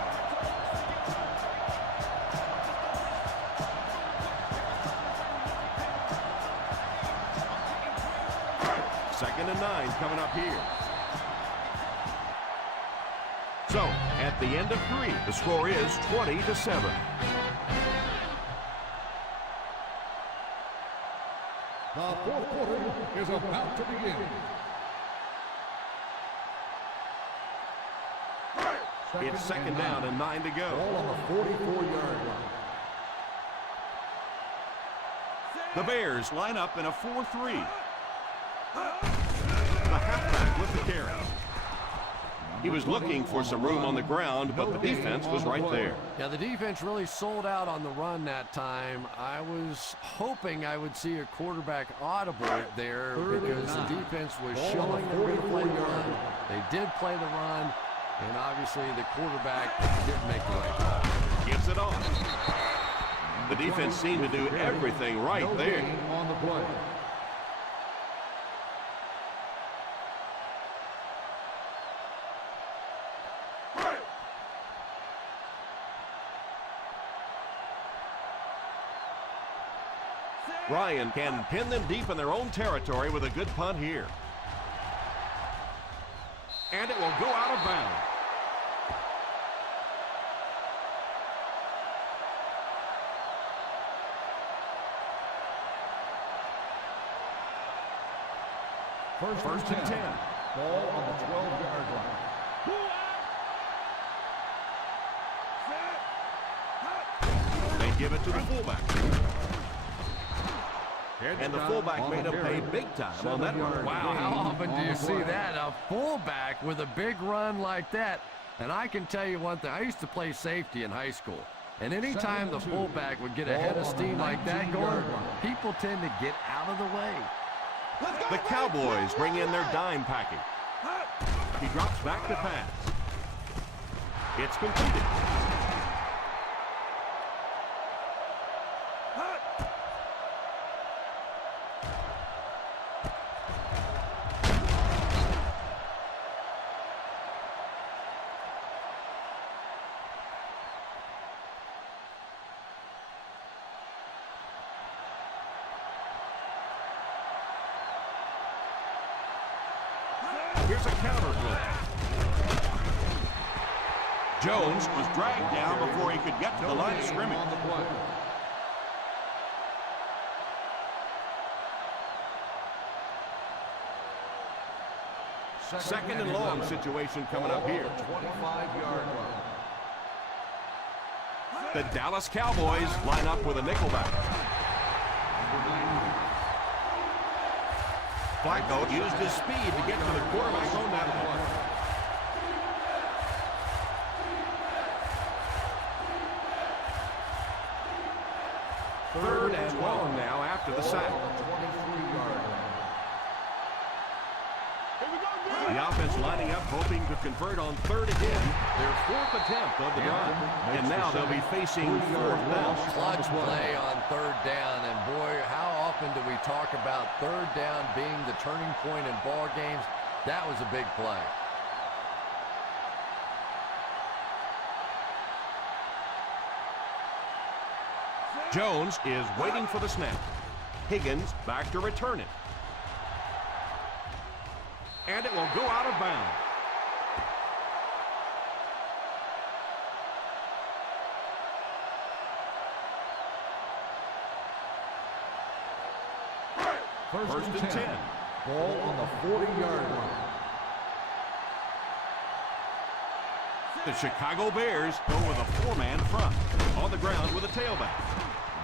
Second and 9 coming up here. So, at the end of 3, the score is 20-7. The fourth quarter is about to begin. It's second down and 9 to go. Ball on the 44-yard line. The Bears line up in a 4-3. The halfback with the carry. He was looking for some room on the ground, but the defense was right there. Yeah, the defense really sold out on the run that time. I was hoping I would see a quarterback audible there because the defense was showing they were going to play the run. They did play the run, and obviously the quarterback didn't make the right call. Gives it off. The defense seemed to do everything right there. On the play. Ryan can pin them deep in their own territory with a good punt here. And it will go out of bounds. First and 10. Ball on the 12-yard line. They give it to the fullback. And the fullback made him pay big time on that one. Wow, how often do you see that? A fullback with a big run like that. And I can tell you one thing. I used to play safety in high school. And anytime the fullback would get a head of steam like that going, people tend to get out of the way. The Cowboys bring in their dime package. He drops back to pass. It's completed. Here's a counter play. Jones was dragged down before he could get to the line of scrimmage. On the play. Second and long situation coming up here. 25-yard line. The Dallas Cowboys line up with a nickelback. Flacco used his speed to get to the quarterback on that play. Third and long now after the sack. 23-yard line. The offense lining up, hoping to convert on third again. Their fourth attempt of the drive. And now they'll be facing fourth down. Clutch play on third down. And boy, how often do we talk about third down being the turning point in ball games? That was a big play. Jones is waiting for the snap. Higgins back to return it. And it will go out of bounds. First and 10. Ball on the 40-yard line. The Chicago Bears go with a four-man front. On the ground with a tailback.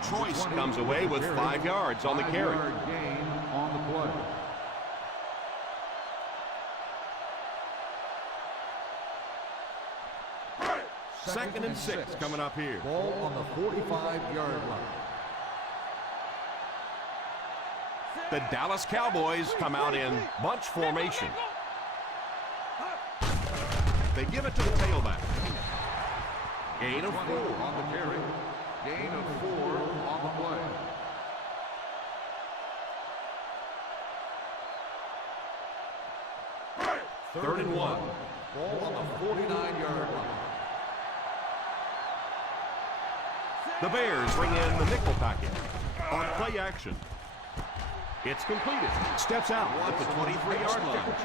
Choice comes away with 5 yards on the carry. 5-yard gain on the play. Second and 6 coming up here. Ball on the 45-yard line. The Dallas Cowboys come out in bunch formation. They give it to the tailback. Gain of 4 on the carry. Gain of 4 on the play. Third and 1. Ball on the 49-yard line. The Bears bring in the nickel package. On play action. It's completed. Steps out at the 23-yard line.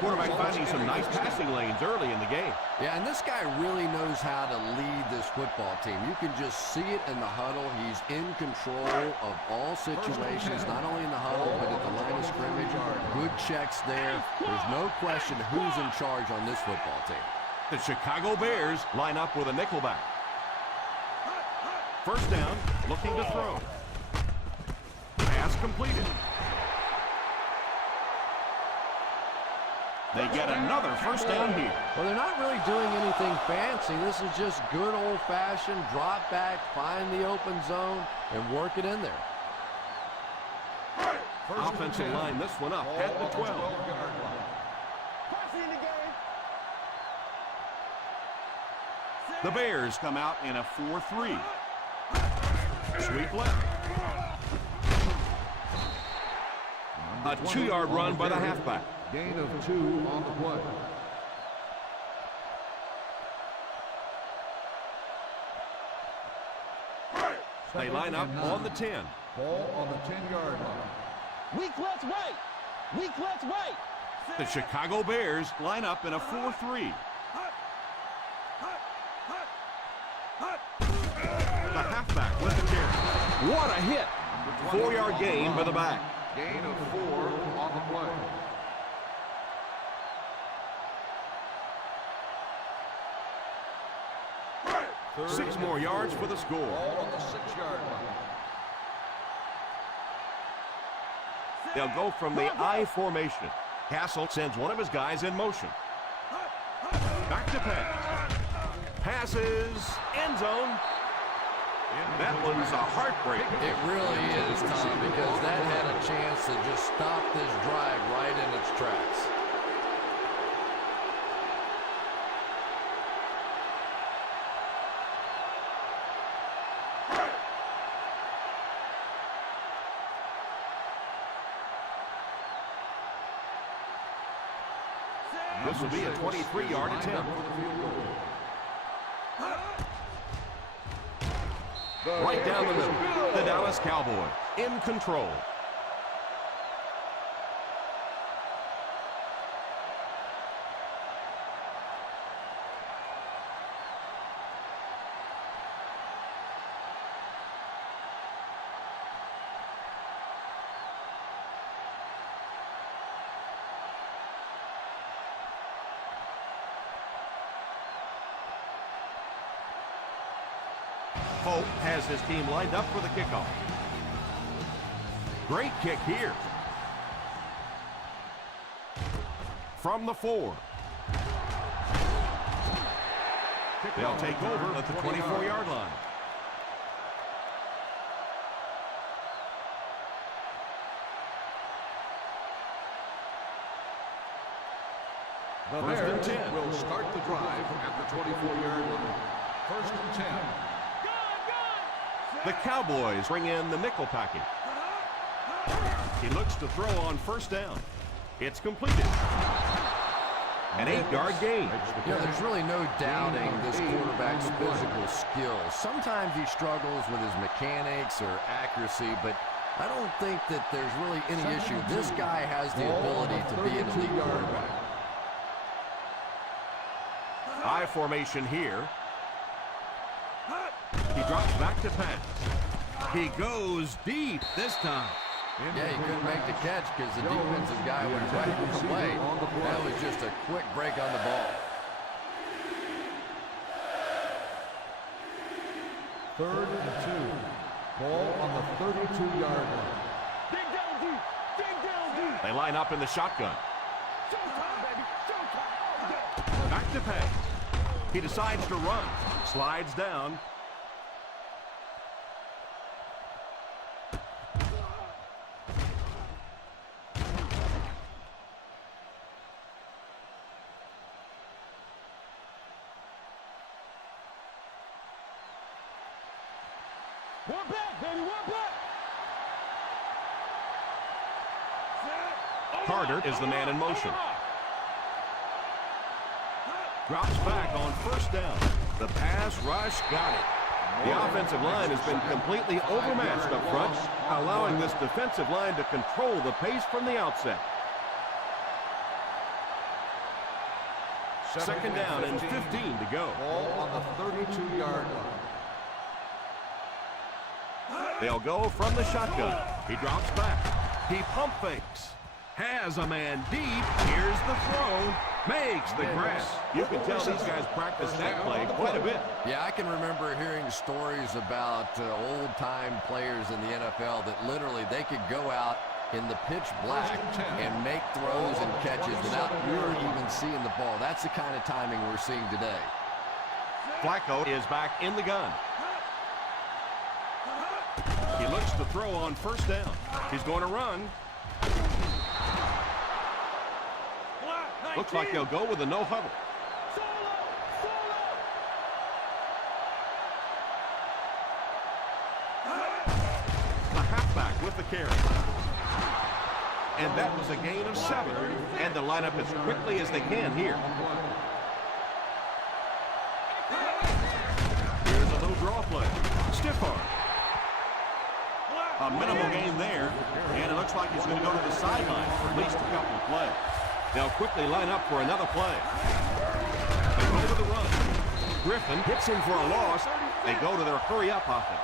Quarterback finding some nice passing lanes early in the game. Yeah, and this guy really knows how to lead this football team. You can just see it in the huddle. He's in control of all situations, not only in the huddle, but at the line of scrimmage. Good checks there. There's no question who's in charge on this football team. The Chicago Bears line up with a nickelback. First down, looking to throw. Pass completed. They get another first down here. Well, they're not really doing anything fancy. This is just good old-fashioned drop back, find the open zone, and work it in there. Offensive line this one up at the 12. The Bears come out in a 4-3. Sweep left. A 2-yard run by the halfback. Gain of 2 on the play. They line up on the 10. Ball on the 10-yard line. Weak left right. Weak left right. The Chicago Bears line up in a 4-3. The halfback with the carry. What a hit! 4-yard gain by the back. Gain of 4 on the play. Six more yards for the score. Ball on the 6-yard line. They'll go from the I formation. Castle sends one of his guys in motion. Back to pass. Passes. End zone. That one's a heartbreaker. It really is, Tom, because that had a chance to just stop this drive right in its tracks. This will be a 23-yard attempt. Right down the middle. The Dallas Cowboys in control. Hope has his team lined up for the kickoff. Great kick here. From the 4. They'll take over at the 24-yard line. The Bears will start the drive at the 24-yard line. First and 10. The Cowboys bring in the nickel package. He looks to throw on first down. It's completed. An 8-yard gain. You know, there's really no doubting this quarterback's physical skills. Sometimes he struggles with his mechanics or accuracy, but I don't think that there's really any issue. This guy has the ability to be an elite quarterback. I formation here. He drops back to pass. He goes deep this time. Yeah, he couldn't make the catch because the defensive guy was right in the way. That was just a quick break on the ball. Third and 2. Ball on the 32-yard line. Dig down deep. Dig down deep. They line up in the shotgun. Showtime, baby. Showtime. Back to pass. He decides to run. Slides down. One back, baby. One back. Carter is the man in motion. Drops back on first down. The pass rush got it. The offensive line has been completely overmatched up front, allowing this defensive line to control the pace from the outset. Second down and 15 to go. Ball on the 32-yard line. They'll go from the shotgun. He drops back. He pump fakes. Has a man deep. Here's the throw. Makes the grab. You can tell these guys practice that play quite a bit. Yeah, I can remember hearing stories about old-time players in the NFL that literally they could go out in the pitch black and make throws and catches without really even seeing the ball. That's the kind of timing we're seeing today. Flacco is back in the gun. He looks to throw on first down. He's going to run. Looks like they'll go with a no huddle. The halfback with the carry. And that was a gain of 7. And they'll line up as quickly as they can here. Here's a little draw play. Stiff arm. A minimal gain there. And it looks like he's going to go to the sideline for at least a couple of plays. They'll quickly line up for another play. They go to the run. Griffin hits him for a loss. They go to their hurry-up offense.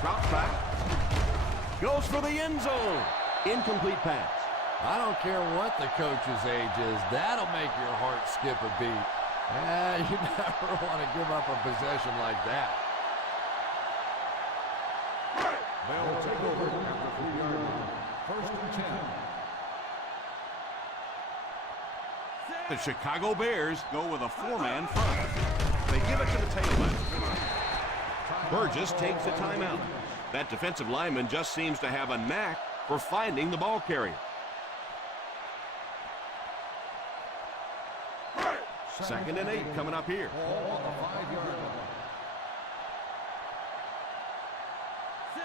Drops back. Goes for the end zone. Incomplete pass. I don't care what the coach's age is. That'll make your heart skip a beat. You never want to give up a possession like that. They'll take over at the 3-yard line. First and 10. The Chicago Bears go with a 4-man front. They give it to the tailback. Burgess takes a timeout. That defensive lineman just seems to have a knack for finding the ball carrier. Second and 8 coming up here. Ball on the 5-yard line.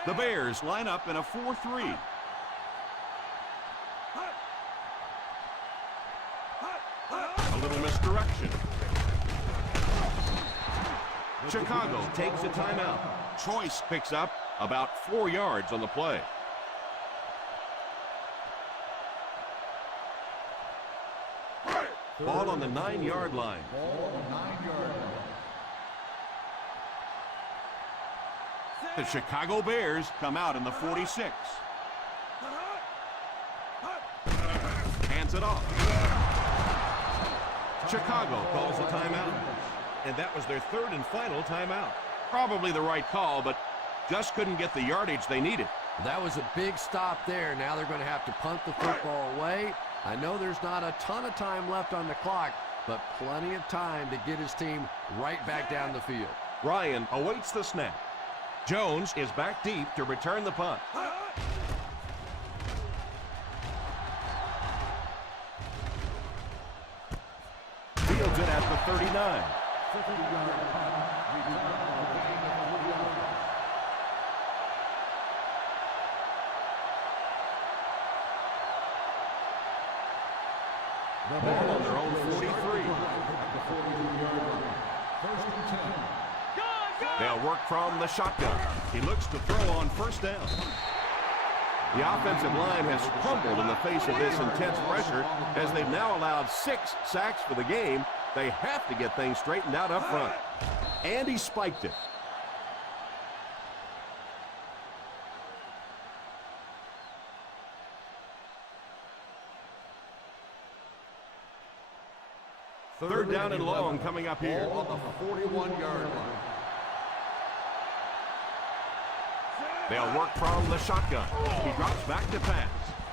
The Bears line up in a 4-3. A little misdirection. Chicago takes a timeout. Choice picks up about 4 yards on the play. Ball on the 9-yard line. Ball on the 9-yard line. The Chicago Bears come out in the 46. Hands it off. Chicago calls a timeout. And that was their 3rd and final timeout. Probably the right call, but just couldn't get the yardage they needed. That was a big stop there. Now they're going to have to punt the football away. I know there's not a ton of time left on the clock, but plenty of time to get his team right back down the field. Ryan awaits the snap. Jones is back deep to return the punt. Fields it at the 39. The ball on their own 43. First and 10. They'll work from the shotgun. He looks to throw on first down. The offensive line has crumbled in the face of this intense pressure as they've now allowed 6 sacks for the game. They have to get things straightened out up front. And he spiked it. Third down and long coming up here. Ball on the 41-yard line. They'll work from the shotgun. He drops back to pass.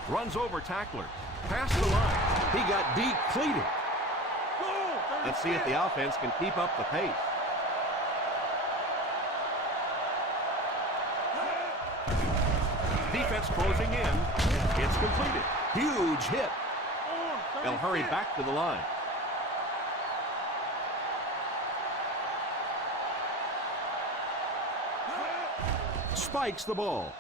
Runs over tacklers. Past the line. He got depleted. Let's see if the offense can keep up the pace. Defense closing in. It's completed. Huge hit. They'll hurry back to the line. Spikes the ball.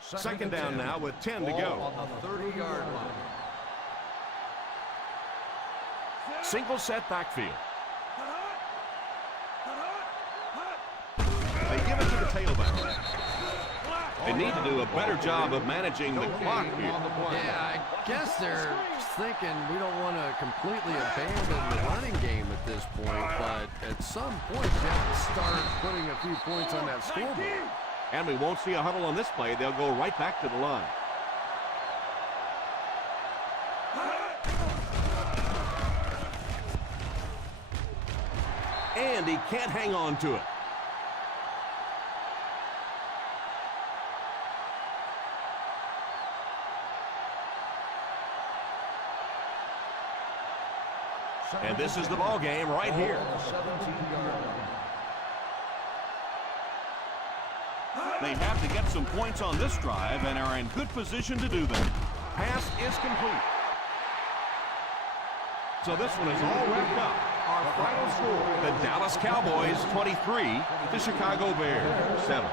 Second down now with 10 to go. On the 30-yard line. Single set backfield. They give it to the tailback. They need to do a better job of managing the clock here. Yeah, I guess they're thinking we don't want to completely abandon the running game at this point, but at some point you have to start putting a few points on that scoreboard. And we won't see a huddle on this play. They'll go right back to the line. and he can't hang on to it. And this is the ball game right here. They have to get some points on this drive and are in good position to do that. Pass is complete. So this one is all wrapped up. Our final score, the Dallas Cowboys 23, the Chicago Bears 7.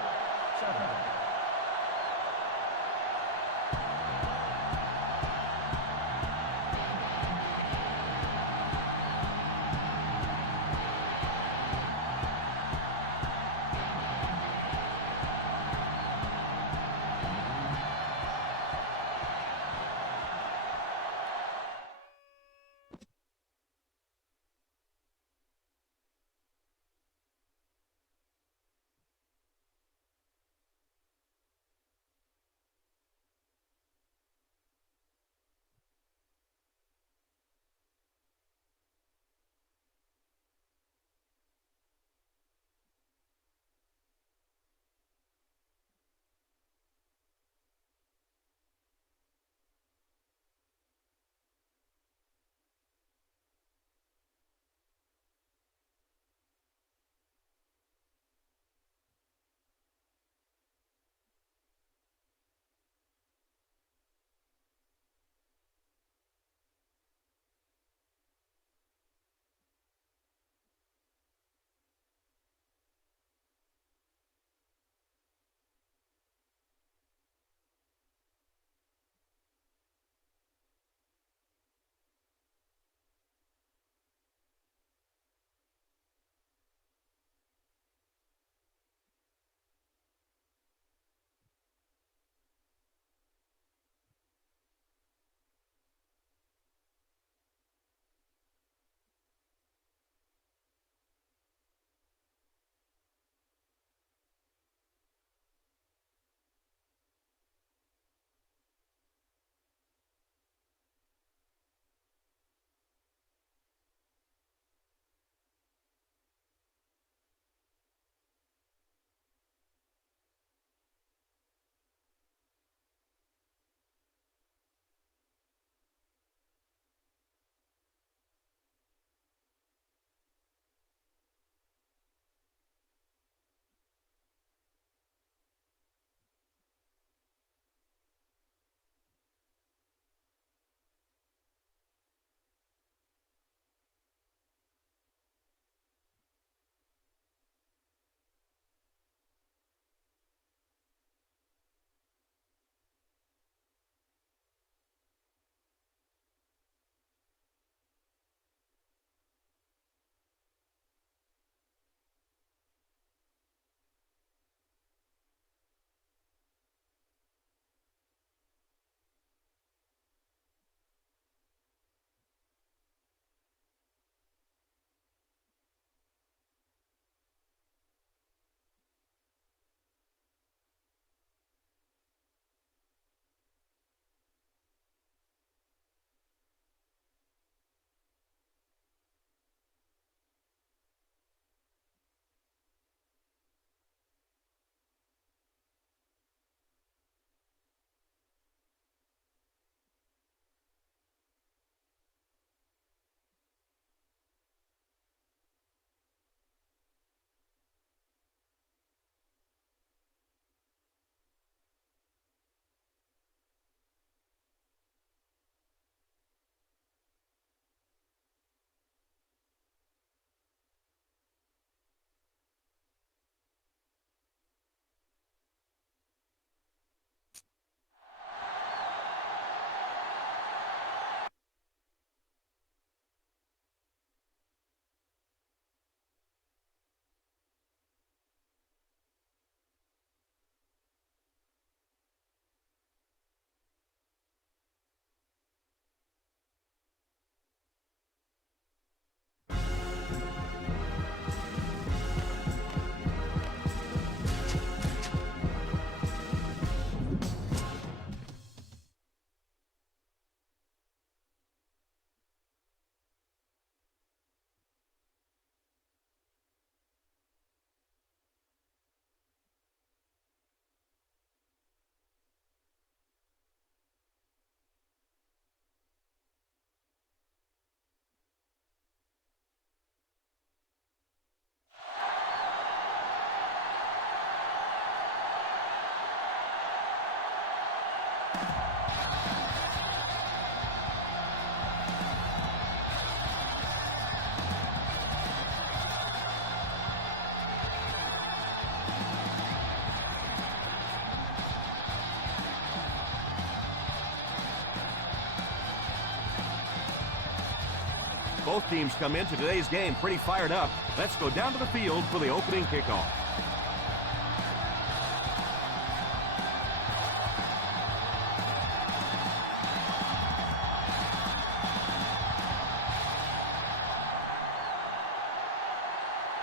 Both teams come into today's game pretty fired up. Let's go down to the field for the opening kickoff.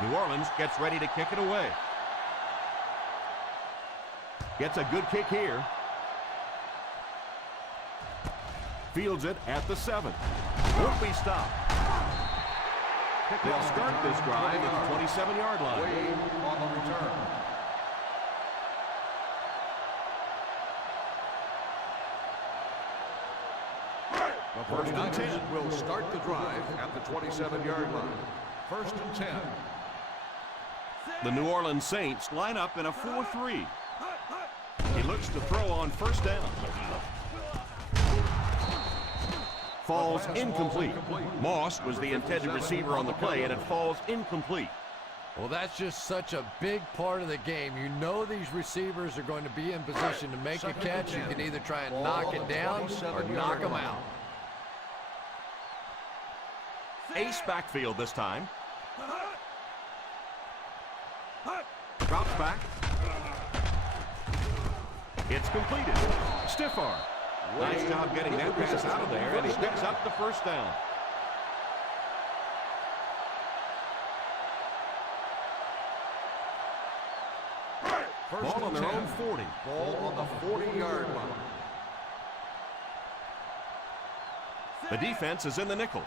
New Orleans gets ready to kick it away. Gets a good kick here. Fields it at the 7. Won't be stopped. They'll start this drive at the 27-yard line. Wade on the return. The first and 10 will start the drive at the 27-yard line. First and 10. The New Orleans Saints line up in a 4-3. He looks to throw on first down. Falls incomplete. Moss was the intended receiver on the play, and it falls incomplete. Well, that's just such a big part of the game. You know these receivers are going to be in position to make a catch. You can either try and knock it down or knock them out. Ace backfield this time. Drops back. It's completed. Stiff arm. Nice job getting that pass out of there, and he picks up the first down. Ball on their own 40. Ball on the 40-yard line. The defense is in the nickel.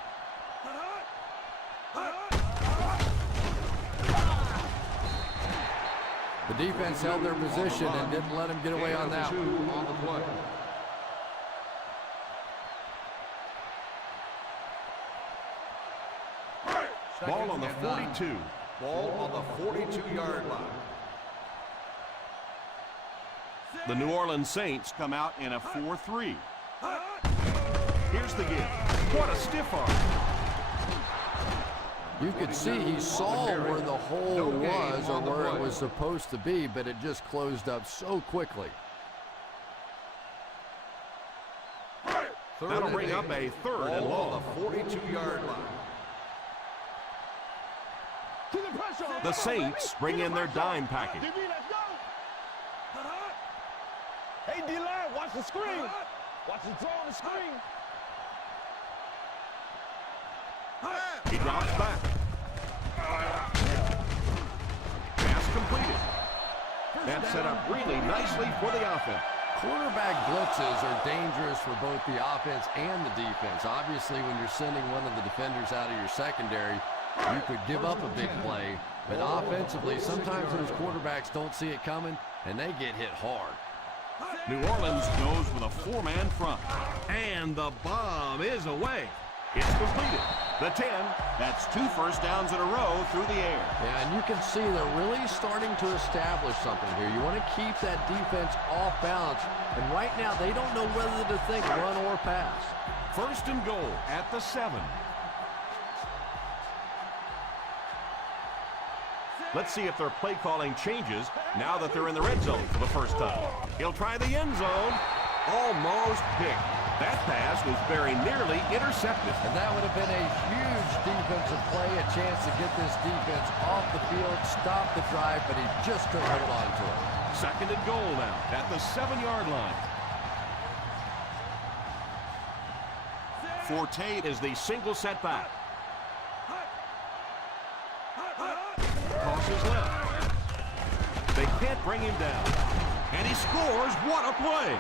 The defense held their position and didn't let him get away on that one. On the play. Ball on the 42. Ball on the 42-yard line. The New Orleans Saints come out in a 4-3. Here's the give. What a stiff arm. You could see he saw where the hole was or where it was supposed to be, but it just closed up so quickly. That'll bring up a third and long. On the 42-yard line. The Saints bring in their dime package. Hey, D-line, watch the screen. Watch the throw on the screen. He drops back. Pass completed. That set up really nicely for the offense. Quarterback blitzes are dangerous for both the offense and the defense. Obviously, when you're sending one of the defenders out of your secondary, you could give up a big play. But offensively, sometimes those quarterbacks don't see it coming, and they get hit hard. New Orleans goes with a four-man front. And the bomb is away. It's completed. The 10, that's 2 first downs in a row through the air. Yeah, and you can see they're really starting to establish something here. You want to keep that defense off balance, and right now they don't know whether to think run or pass. First and goal at the 7. Let's see if their play calling changes now that they're in the red zone for the first time. He'll try the end zone. Almost picked. That pass was very nearly intercepted. And that would have been a huge defensive play, a chance to get this defense off the field, stop the drive, but he just couldn't hold on to it. Second and goal now at the 7-yard line. For Tate is the single setback. Tosses left. They can't bring him down. And he scores. What a play.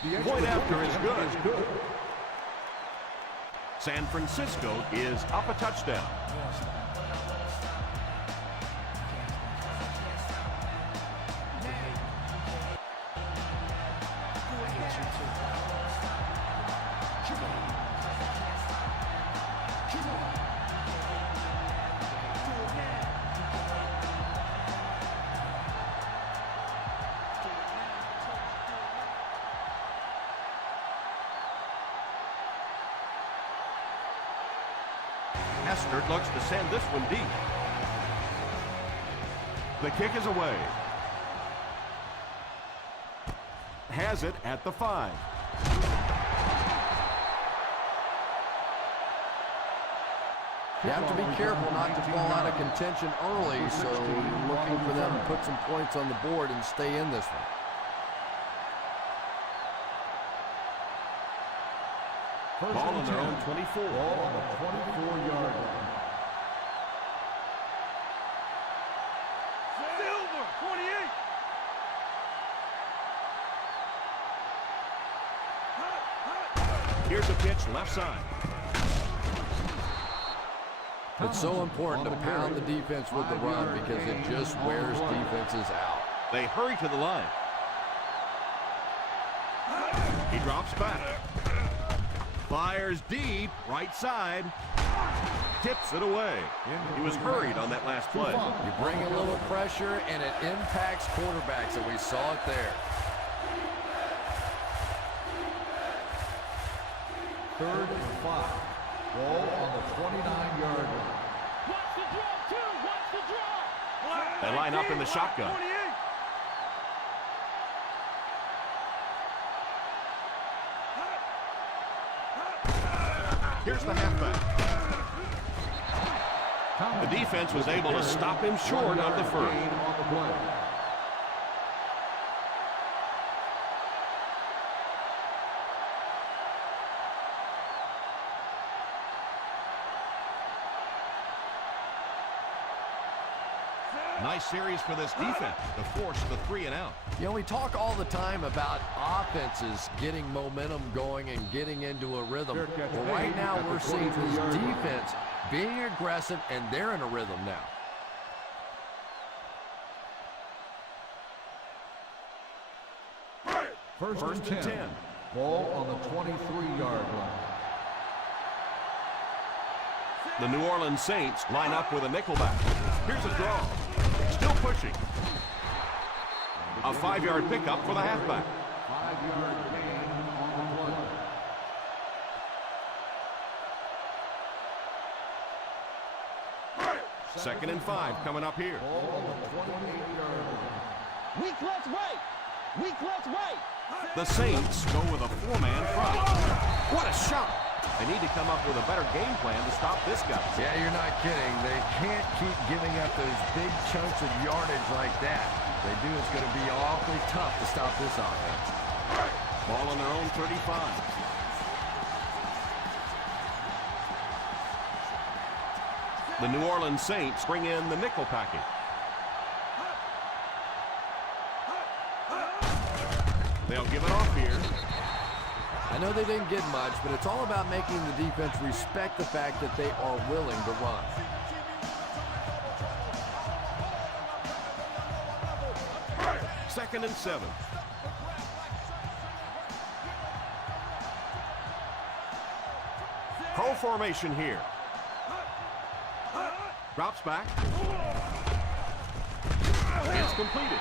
Point after is good. San Francisco is up a touchdown. Hester looks to send this one deep. The kick is away. Has it at the 5. You have to be careful not to fall out of contention early, so looking for them to put some points on the board and stay in this one. Ball on their own 24. Ball on the 24-yard line. Silver, 28. Here's a pitch left side. It's so important to pound the defense with the run because it just wears defenses out. They hurry to the line. He drops back. Fires deep, right side. Tips it away. He was hurried on that last play. You bring a little pressure, and it impacts quarterbacks, and we saw it there. 3rd and 5. Ball on the 29-yard line. Watch the draw, too. Watch the draw. They line up in the shotgun. 28. Here's the halfback. The defense was able to stop him short of the first. On the play. Nice series for this defense to force the 3 and out. You know, we talk all the time about offenses getting momentum going and getting into a rhythm. Well, right now we're seeing this defense being aggressive, and they're in a rhythm now. First and 10. Ball on the 23-yard line. The New Orleans Saints line up with a nickelback. Here's a draw. Still pushing. A 5-yard pickup for the halfback. 5-yard gain on the play. 2nd and 5 coming up here. Ball on the 28-yard line. Weak left right. Weak left right. The Saints go with a 4-man front. What a shot! They need to come up with a better game plan to stop this guy. Yeah, you're not kidding. They can't keep giving up those big chunks of yardage like that. If they do, it's going to be awfully tough to stop this offense. Ball on their own 35. The New Orleans Saints bring in the nickel package. They'll give it off here. I know they didn't get much, but it's all about making the defense respect the fact that they are willing to run. Second and 7. Pro formation here. Drops back. It's completed.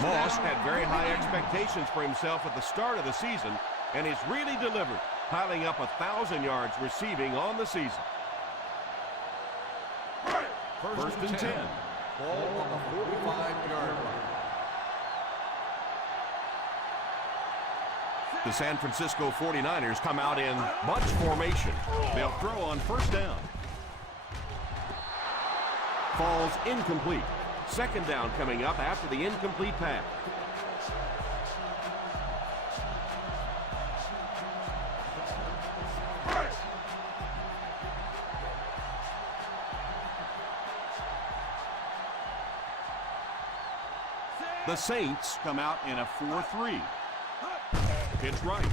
Moss had very high expectations for himself at the start of the season, and he's really delivered, piling up 1,000 yards receiving on the season. First and 10. Ball on the 45-yard line. The San Francisco 49ers come out in bunch formation. They'll throw on 1st down. Falls incomplete. 2nd down coming up after the incomplete pass. The Saints come out in a 4-3. Pitch right.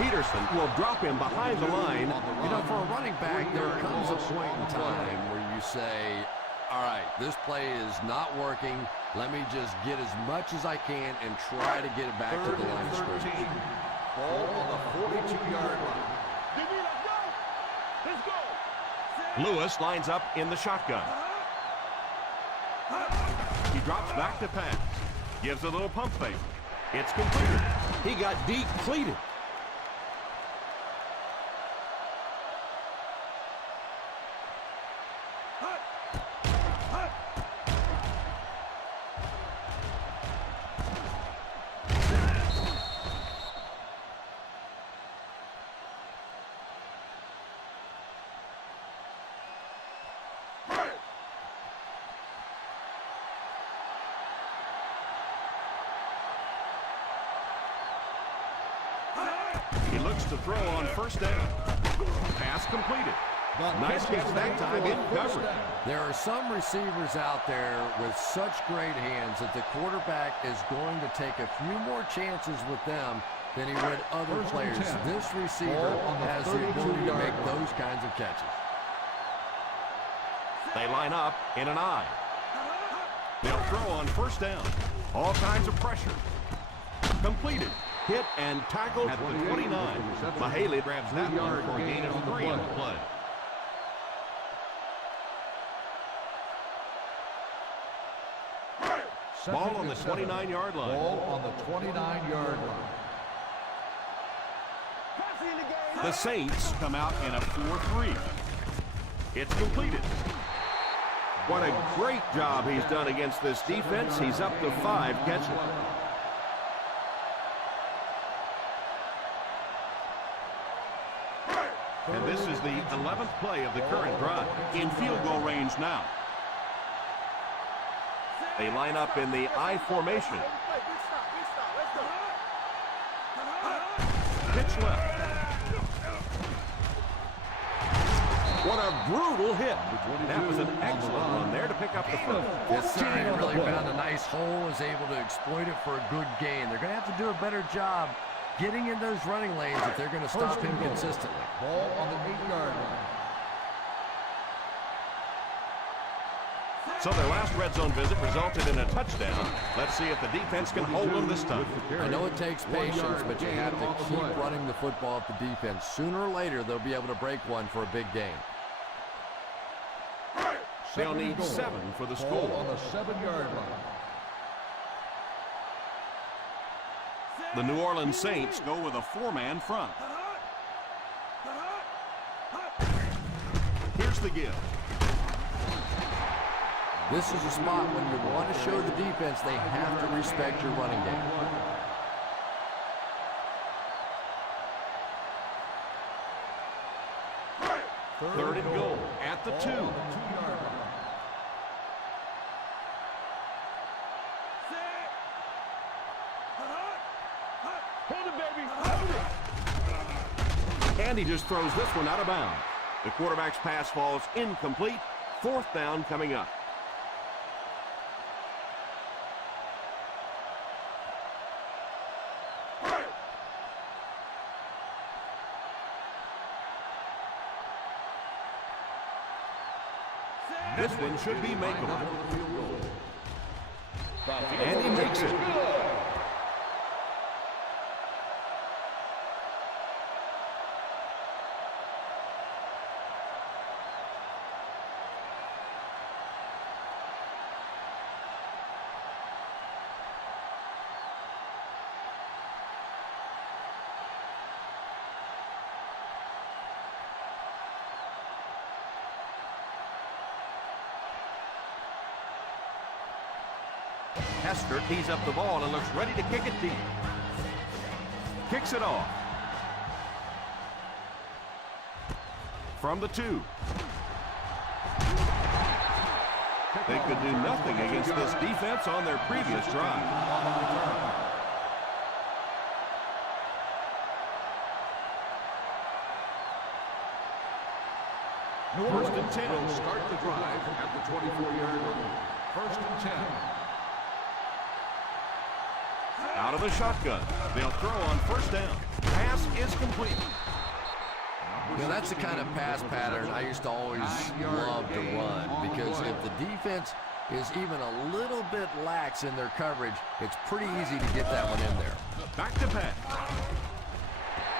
Peterson will drop him behind the line. You know, for a running back, there comes a point in time where you say, all right, this play is not working. Let me just get as much as I can and try to get it back to the line of scrimmage. Ball on the 42-yard line. Let's go. Lewis lines up in the shotgun. He drops back to pass. Gives a little pump fake. It's completed. He got depleted. He looks to throw on first down. Pass completed. Nice catch that time in coverage. There are some receivers out there with such great hands that the quarterback is going to take a few more chances with them than he would other players. This receiver has the ability to make those kinds of catches. They line up in an I. They'll throw on first down. All kinds of pressure. Completed. Hit and tackled at the 29. Mahaley grabs that one for a gain of 3 on the play. Ball on the 29-yard line. Ball on the 29-yard line. The Saints come out in a 4-3. It's completed. What a great job he's done against this defense. He's up to 5 catches. And this is the 11th play of the current drive. In field goal range now. They line up in the I formation. Pitch left. What a brutal hit. That was an excellent run there to pick up the first. Yes, sir. He really found a nice hole, was able to exploit it for a good gain. They're going to have to do a better job getting in those running lanes if they're going to stop him consistently. Ball on the 8-yard line. So their last red zone visit resulted in a touchdown. Let's see if the defense can hold them this time. I know it takes patience, but you have to keep running the football at the defense. Sooner or later, they'll be able to break one for a big gain. They'll need 7 for the score. Ball on the 7-yard line. The New Orleans Saints go with a 4-man front. Here's the give. This is a spot when you want to show the defense they have to respect your running game. Third and goal at the 2. Hold it, baby. Hold it. And he just throws this one out of bounds. The quarterback's pass falls incomplete. 4th down coming up. This one should be makeable. And he makes it. Hester tees up the ball and looks ready to kick it deep. Kicks it off. From the 2. They could do nothing against this defense on their previous drive. First and 10 will start the drive at the 24-yard line. First and 10. Out of the shotgun. They'll throw on first down. Pass is complete. You know, that's the kind of pass pattern I used to always love to run, because if the defense is even a little bit lax in their coverage, it's pretty easy to get that one in there. Back to pass.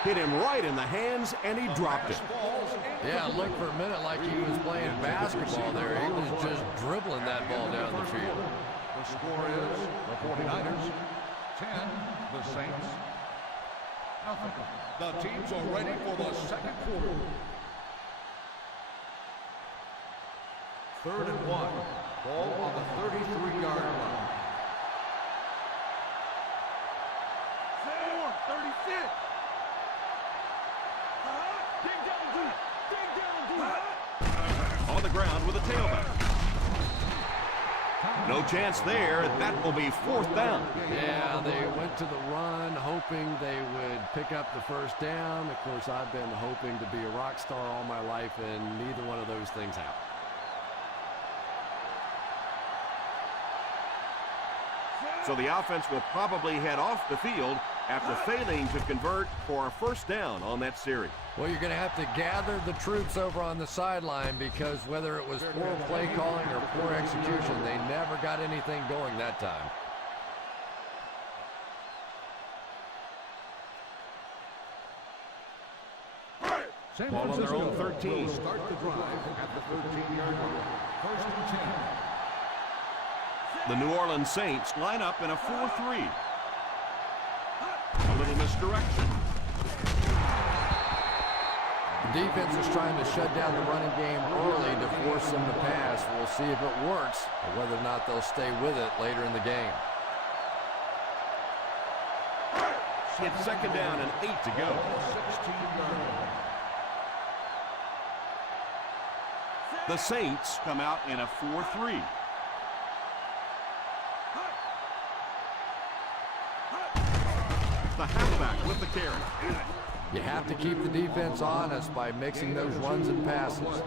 Hit him right in the hands, and he dropped it. Yeah, it looked for a minute like he was playing basketball there. He was just dribbling that ball down the field. The score is the 49ers 10, the Saints nothing. The teams are ready for the second quarter. 3rd and 1. Ball on the 33-yard line. 36. On the ground with a tailback. No chance there. That will be 4th down. Yeah, they went to the run, hoping they would pick up the first down. Of course, I've been hoping to be a rock star all my life, and neither one of those things happened. So the offense will probably head off the field after failing to convert for a first down on that series. Well, you're going to have to gather the troops over on the sideline, because whether it was poor play calling or poor execution, they never got anything going that time. Ball on their own 13. Start the drive at the 13-yard line. 1st and 10. The New Orleans Saints line up in a 4-3. A little misdirection. The defense is trying to shut down the running game early to force them to pass. We'll see if it works, or whether or not they'll stay with it later in the game. It's 2nd down and 8 to go. 16-yard line. The Saints come out in a 4-3. The halfback with the carry. You have to keep the defense honest by mixing those runs and passes.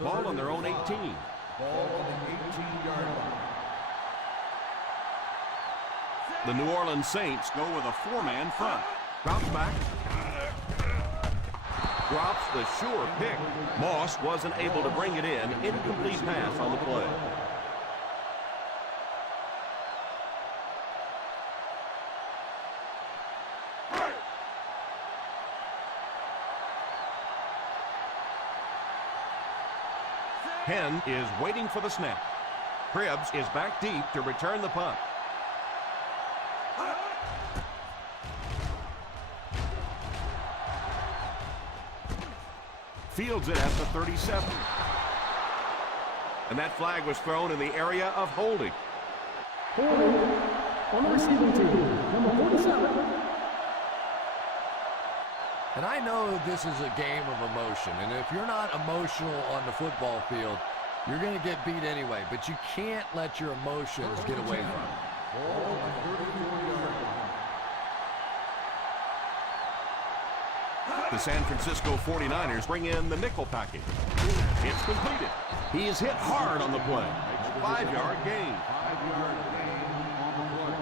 Ball on their own 18. Ball on the 18-yard line. The New Orleans Saints go with a 4-man front. Drops back. Drops the sure pick. Moss wasn't able to bring it in. Incomplete pass on the play. Penn is waiting for the snap. Cribbs is back deep to return the punt. Fields it at the 37. And that flag was thrown in the area of holding. Holding on the receiving team, number 47. And I know this is a game of emotion, and if you're not emotional on the football field, you're going to get beat anyway, but you can't let your emotions get away from you. Ball on the 34-yard line. The San Francisco 49ers bring in the nickel package. It's completed. He is hit hard on the play. 5-yard gain. 5-yard gain on the play.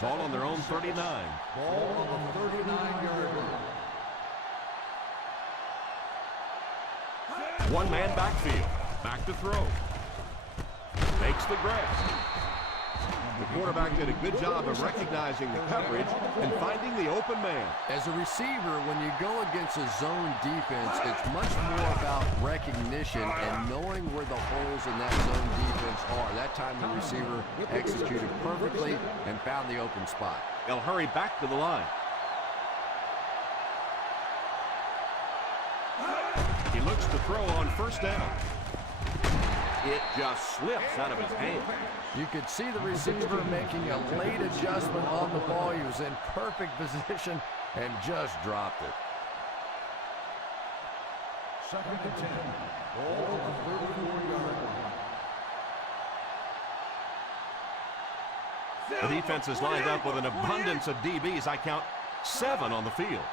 Ball on their own 39. Ball on the 39-yard line. One man backfield. Back to throw. Makes the grab. The quarterback did a good job of recognizing the coverage and finding the open man. As a receiver, when you go against a zone defense, it's much more about recognition and knowing where the holes in that zone defense are. That time the receiver executed perfectly and found the open spot. They'll hurry back to the line. He looks to throw on first down. It just slips out of his hand. You could see the receiver making a late adjustment on the ball. He was in perfect position and just dropped it. 2nd and 10. Ball on the 34-yard line. The defense is lined up with an abundance of DBs. I count 7 on the field.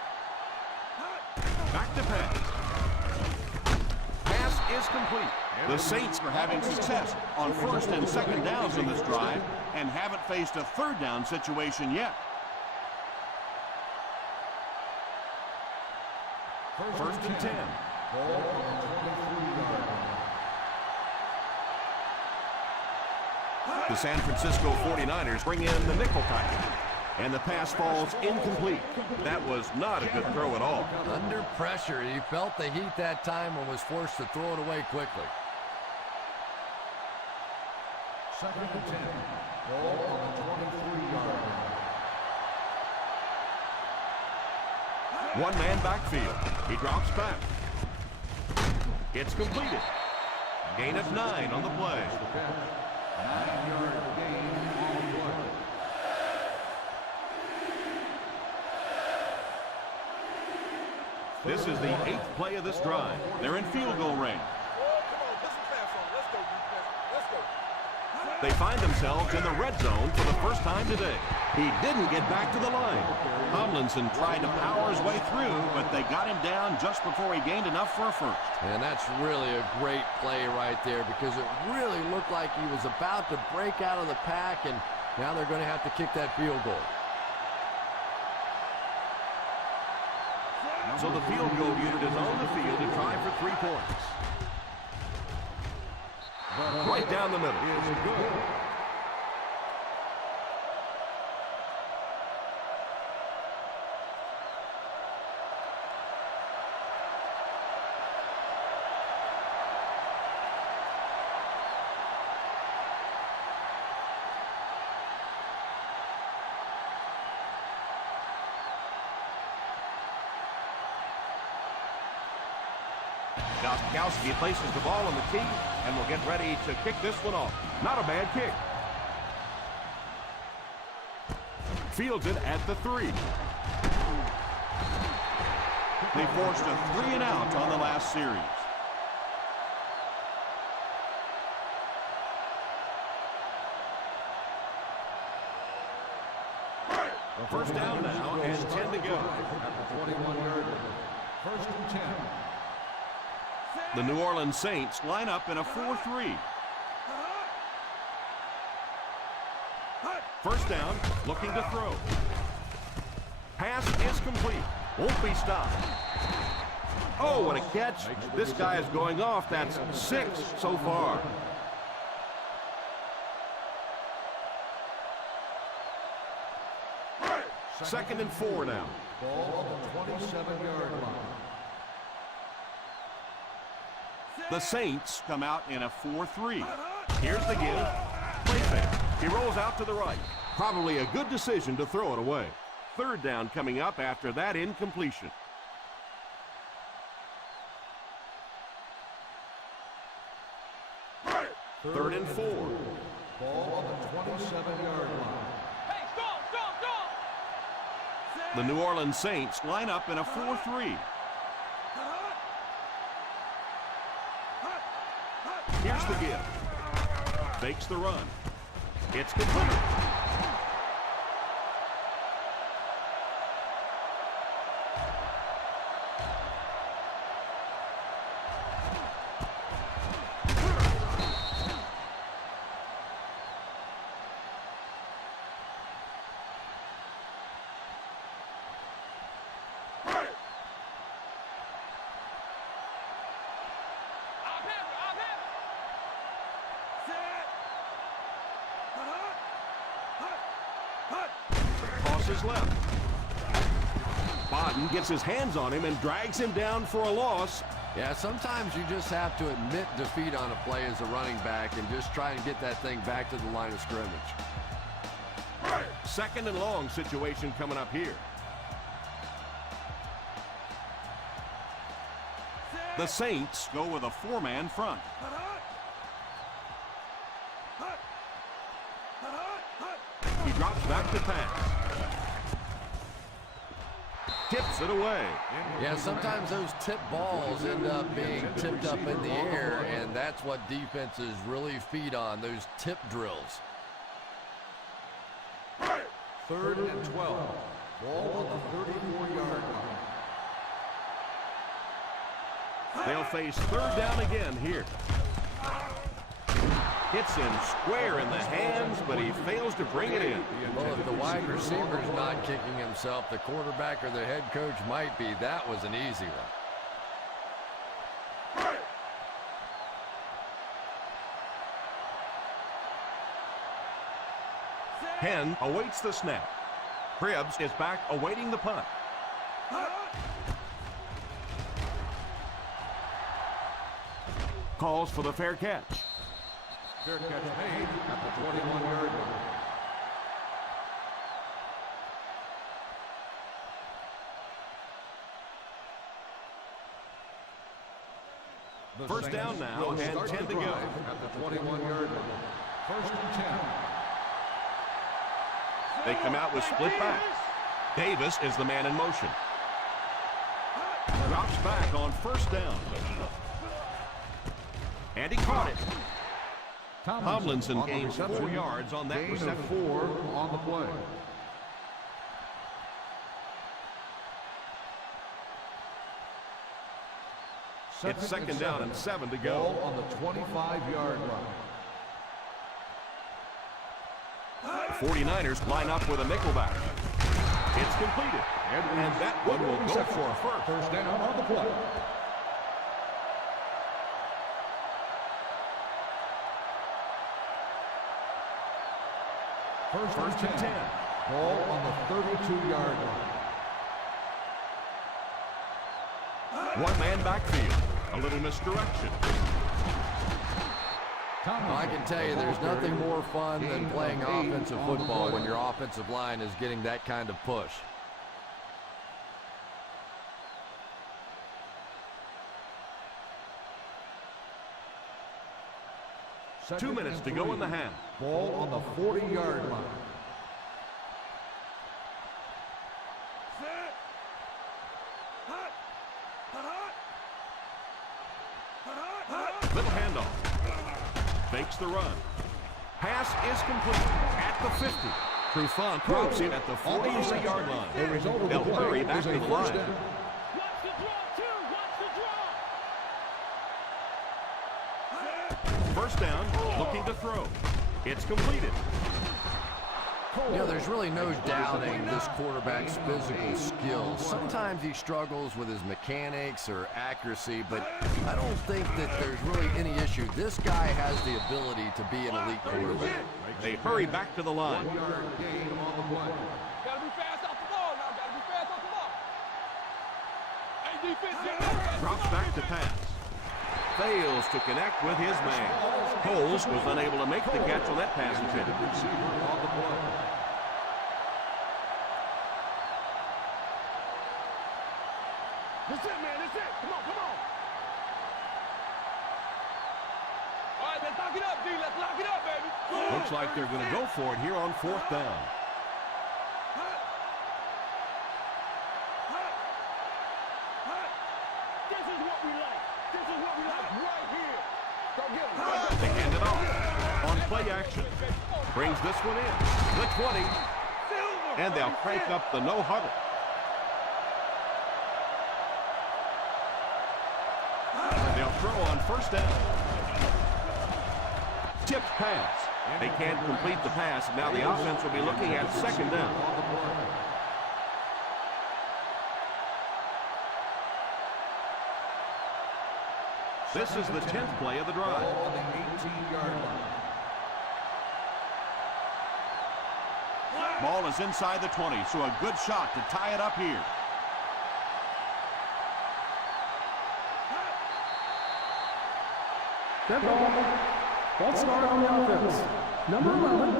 Back to pass. Pass is complete. The Saints are having success on first and second downs in this drive and haven't faced a third down situation yet. First and 10. The San Francisco 49ers bring in the nickel package. And the pass falls incomplete. That was not a good throw at all. Under pressure, he felt the heat that time and was forced to throw it away quickly. Second and 10. Ball on the 23-yard line. One man backfield. He drops back. It's completed. Gain of 9 on the play. 9-yard gain on the play. This is the 8th play of this drive. They're in field goal range. They find themselves in the red zone for the first time today. He didn't get back to the line. Tomlinson tried to power his way through, but they got him down just before he gained enough for a first. And that's really a great play right there because it really looked like he was about to break out of the pack, and now they're going to have to kick that field goal. So the field goal unit is on the field to try for 3 points. Right down the middle. Is good. Gostkowski places the ball on the tee and will get ready to kick this one off. Not a bad kick. Fields it at the 3. They forced a 3-and-out on the last series. First down now and 10 to go. At the 21-yard line. First and 10. The New Orleans Saints line up in a 4-3. First down, looking to throw. Pass is complete. Won't be stopped. Oh, what a catch. This guy is going off. That's 6 so far. Second and 4 now. Ball on the 27-yard line. The Saints come out in a 4-3. Here's the give. Play fake. He rolls out to the right. Probably a good decision to throw it away. Third down coming up after that incompletion. Third and 4. Ball on the 27-yard line. The New Orleans Saints line up in a 4-3. Here's the give. Fakes the run. It's complete. Is left. Bodden gets his hands on him and drags him down for a loss. Yeah, sometimes you just have to admit defeat on a play as a running back and just try and get that thing back to the line of scrimmage. Second and long situation coming up here. The Saints go with a 4-man front. He drops back to pass. Tips it away. Yeah, sometimes those tip balls end up being tipped up in the air, and that's what defenses really feed on, those tip drills. Third and 12. Ball on the 34-yard line. They'll face third down again here. Hits him square in the hands, but he fails to bring it in. Well, if the wide receiver's not kicking himself, the quarterback or the head coach might be. That was an easy one. Penn awaits the snap. Cribbs is back awaiting the punt. Calls for the fair catch. Fair catch made at the 21-yard line. First down now and 10 to go. At the 21-yard line. First and 10. They come out with split back. Davis is the man in motion. Drops back on first down. And he caught it. Tomlinson gains 4 yards on that Gain of reception. 4 on the play. It's second down and 7 to go. Ball on the 25-yard line. The 49ers line up with a nickelback. It's completed. And that one will go for a first. First down on the play. First and 10. Ball on the 32-yard line. One-man backfield. A little misdirection. I can tell you there's nothing more fun than playing offensive football when your offensive line is getting that kind of push. Second 2 minutes and to go 3. in the half. Ball on the 40-yard line. Little handoff. Fakes the run. Pass is complete at the 50. Trufant drops in at the 43-yard line. The result of the They'll play hurry back is to a the first line. down. Watch the draw, too. Watch the draw. First down, looking to throw. It's completed. You know, there's really no doubting this quarterback's physical skills. Sometimes he struggles with his mechanics or accuracy, but I don't think that there's really any issue. This guy has the ability to be an elite quarterback. They hurry back to the line. 1-yard gain on the play. Gotta be fast off the ball now. Gotta be fast off the ball. Hey, defense, get up. Drops back to pass. Fails to connect with his man. Coles was unable to make the catch on that pass attempt. Receiver on the play. That's it, man. That's it. Come on, come on. All right, let's lock it up, D. Let's lock it up, baby. Looks like they're going to go for it here on fourth down. This is what we like. This is what we like right here. Go get him. They hand it off. On play action. Brings this one in. The 20. And they'll crank up the no huddle. They'll throw on first down. Tipped pass. They can't complete the pass. Now the offense will be looking at second down. This is the 10th play of the drive. Ball on the 18-yard line. Ball is inside the 20, so a good shot to tie it up here. Dead ball. False start on the offense. Number 11.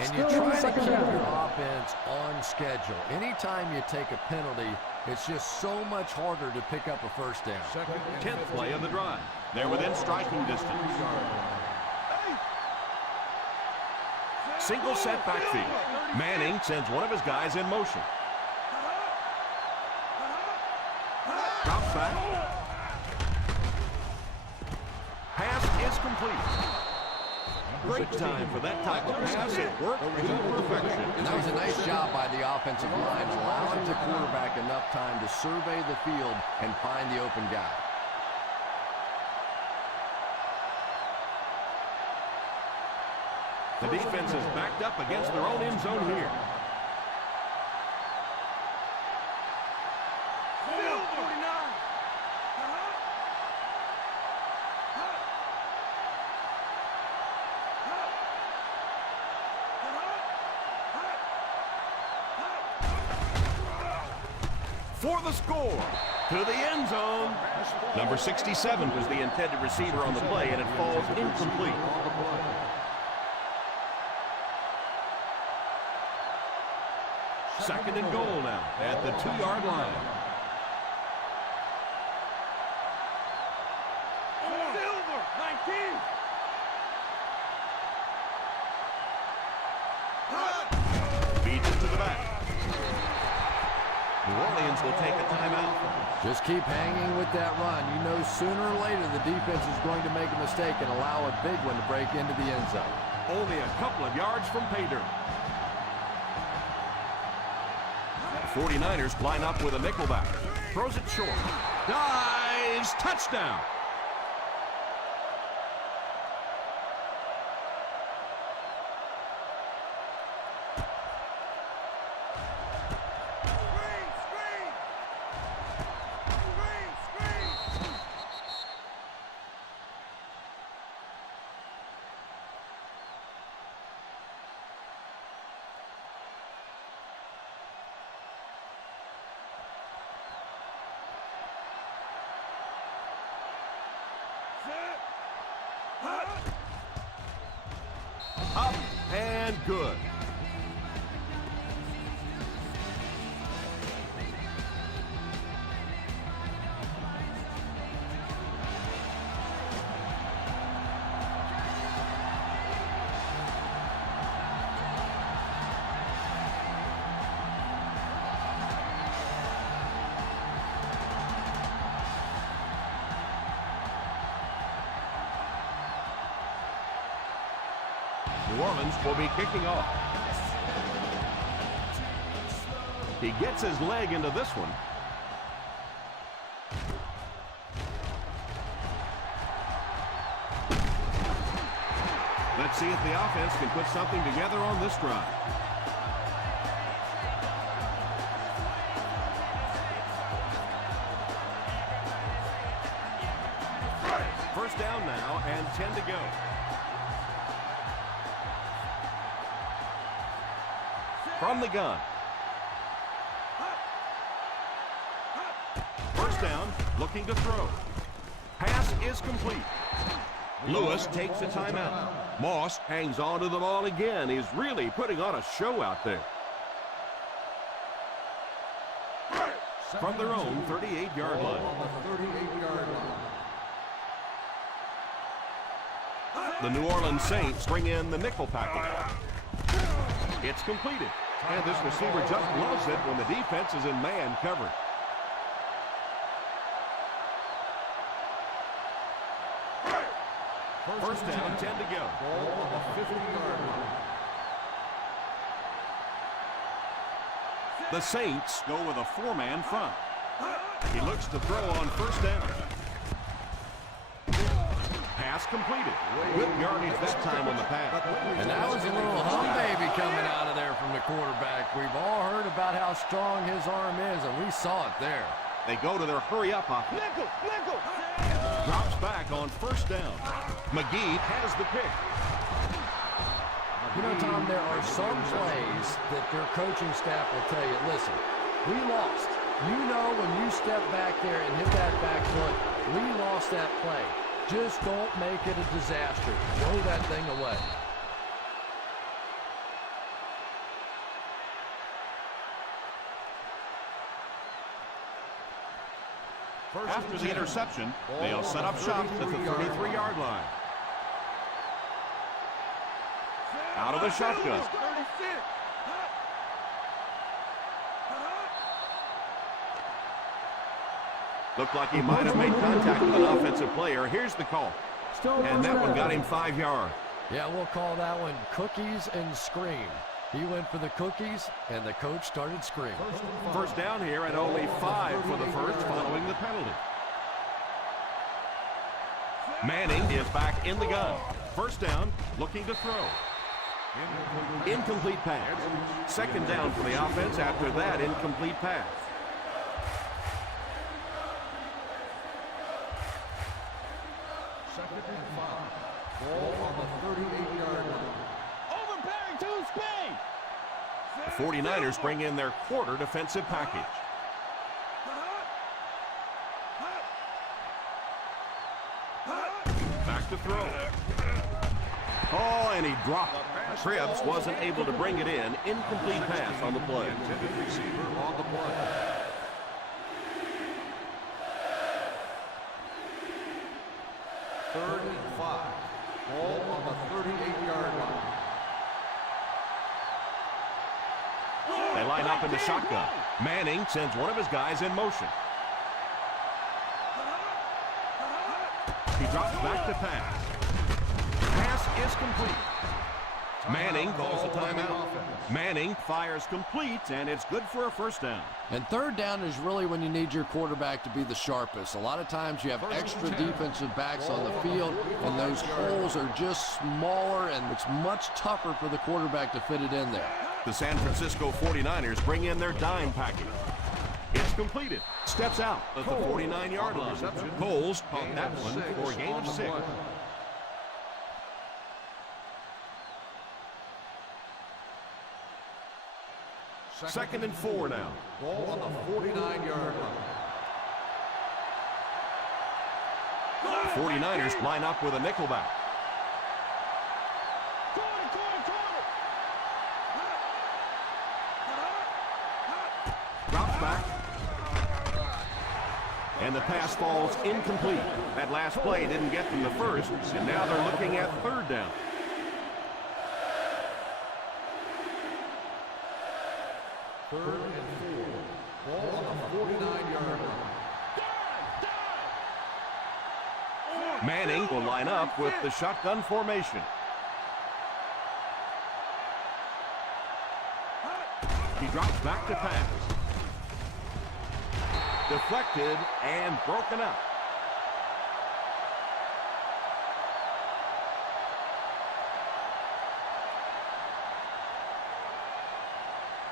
And you try to keep your offense on schedule. Anytime you take a penalty, it's just so much harder to pick up a first down. 10th play of the drive. They're within striking distance. Single set backfield. Manning sends one of his guys in motion. Drops back. Pass is complete. Great time for that type of pass. It worked to perfection. And that was a nice job by the offensive line, allowing the quarterback enough time to survey the field and find the open guy. The defense is backed up against their own end zone here. For the score, to the end zone. Number 67 was the intended receiver on the play, and it falls incomplete. Second and goal now at the 2-yard line. Silver, 19. Feeds it to the back. New Orleans will take a timeout. Just keep hanging with that run. You know sooner or later the defense is going to make a mistake and allow a big one to break into the end zone. Only a couple of yards from pay dirt. 49ers line up with a nickelback. Throws it short. Dives. Touchdown. Up and good. New Orleans will be kicking off. He gets his leg into this one. Let's see if the offense can put something together on this drive. First down now and 10 to go. From the gun. First down, looking to throw. Pass is complete. Lewis takes a timeout. Moss hangs on to the ball again. He's really putting on a show out there. From their own 38-yard line. The New Orleans Saints bring in the nickel package. It's completed. And this receiver just loves it when the defense is in man coverage. First down, 10 to go. The Saints go with a 4-man front. He looks to throw on first down. Pass completed. Good yardage that time on the pass. And that was a little hum baby coming out of there from the quarterback. We've all heard about how strong his arm is, and we saw it there. They go to their hurry-up offense. Nickel. Drops back on first down. McGee has the pick. You know, Tom, there are some plays that their coaching staff will tell you, listen, we lost. You know when you step back there and hit that back foot, we lost that play. Just don't make it a disaster. Throw that thing away. After the interception, they'll set up shop at the 33-yard line. Out of the shotgun. Looked like he might have made contact with an offensive player. Here's the call. And that one got him 5 yards. Yeah, we'll call that one cookies and scream. He went for the cookies, and the coach started screaming. First down here at only 5 for the first following the penalty. Manning is back in the gun. First down, looking to throw. Incomplete pass. Second down for the offense after that incomplete pass. Second and 5. Ball on the 38-yard line. Overbearing to speed. The 49ers bring in their quarter defensive package. Back to throw. Oh, and he dropped it. Cribbs wasn't able to bring it in. Incomplete pass on the play. Intended receiver on the play. Third and 5. Ball on the 38-yard line. They line up in the shotgun. Manning sends one of his guys in motion. He drops back to pass. Pass is complete. Manning calls a timeout. Manning fires complete, and it's good for a first down. And third down is really when you need your quarterback to be the sharpest. A lot of times you have extra defensive backs on the field, and those holes are just smaller, and it's much tougher for the quarterback to fit it in there. The San Francisco 49ers bring in their dime package. It's completed. Steps out at the 49-yard line. Coles caught that one for a gain of 6. Second and 4 now. Ball on the 49-yard line. 49ers line up with a nickelback. Drops back. And the pass falls incomplete. That last play didn't get them the first, and now they're looking at third down. Third and 4. Ball on the 49-yard line. Manning will line up with the shotgun formation. He drops back to pass. Deflected and broken up.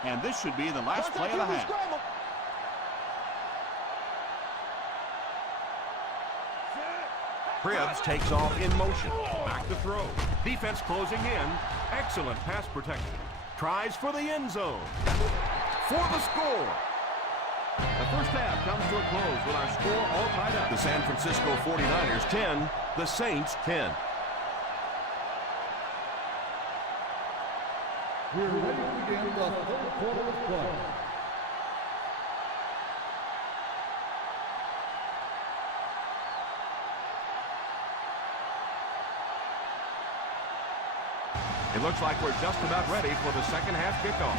And this should be the last play of the half. Cribbs takes off in motion. Back to throw. Defense closing in. Excellent pass protection. Tries for the end zone. For the score. The first half comes to a close with our score all tied up. The San Francisco 49ers 10, the Saints 10. We're ready to begin the third quarter of play. It looks like we're just about ready for the second half kickoff.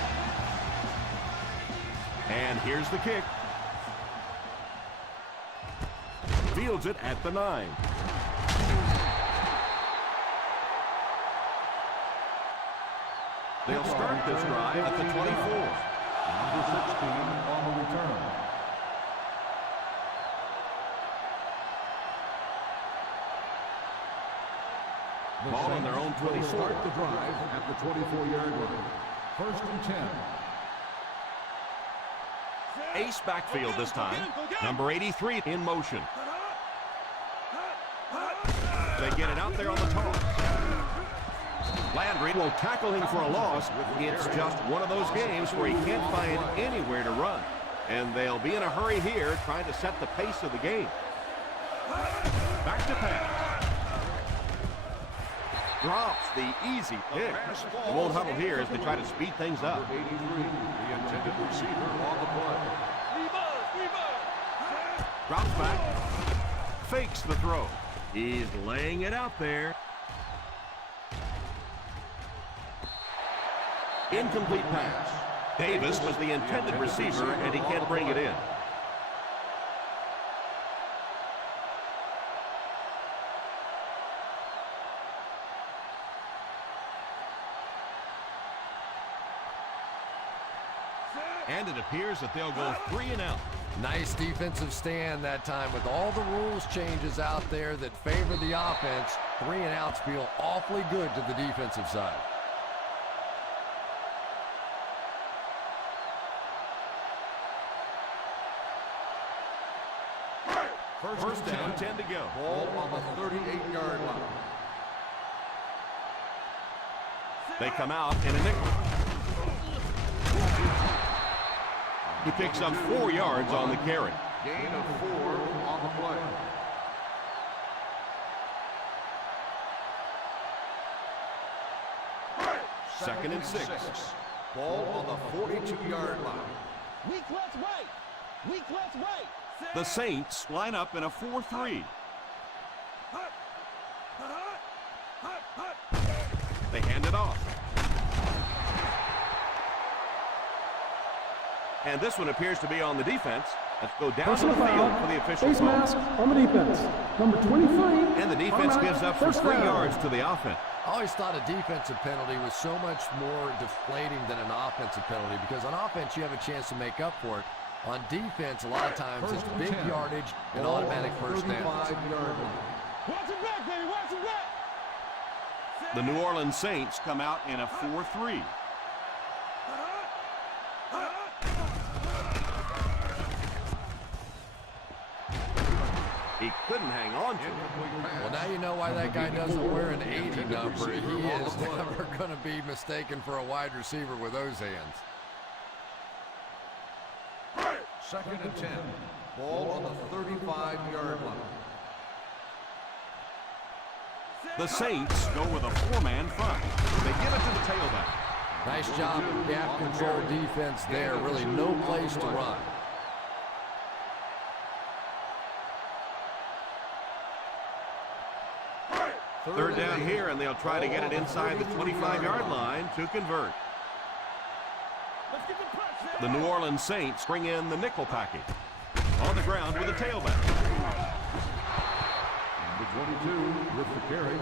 And here's the kick. Fields it at the 9. They'll start this drive at the 24. Number 16 on the return. Ball on their own 24. Start the drive at the 24-yard line. First and 10. Ace backfield this time. Number 83 in motion. They get it out there on the toss. Landry will tackle him for a loss. It's just one of those games where he can't find anywhere to run. And they'll be in a hurry here trying to set the pace of the game. Back to pass. Drops the easy pick. They won't huddle here as they try to speed things up. 83, the intended receiver on the play. Drops back. Fakes the throw. He's laying it out there. Incomplete pass. Davis was the intended receiver, and he can't bring it in. And it appears that they'll go 3 and out. Nice defensive stand that time. With all the rules changes out there that favor the offense, 3 and outs feel awfully good to the defensive side. First down, 10 to go. Ball on the 38-yard line. They come out in a nickel. He picks up 4 yards on the carry. Gain of 4 on the play. Second and 6. Ball on the 42-yard line. Weak left right. Weak left right. The Saints line up in a 4-3. They hand it off. And this one appears to be on the defense. Let's go down to the field for the official Face call. mask on the defense. Number 23. And the defense gives up for 3 yards to the offense. I always thought a defensive penalty was so much more deflating than an offensive penalty, because on offense you have a chance to make up for it. On defense, a lot of times it's big yardage and automatic first down. Watch it back, baby. Watch it back. The New Orleans Saints come out in a 4-3. He couldn't hang on to it. Well, now you know why that guy doesn't wear an 80 number. He is never going to be mistaken for a wide receiver with those hands. Second and 10. Ball on the 35-yard line. The Saints go with a 4-man front. They give it to the tailback. Nice job, gap control defense there. Really no place to run. Third down here, and they'll try to get it inside the 25-yard line to convert. The New Orleans Saints bring in the nickel package. On the ground with a tailback. Number 22 with the carry.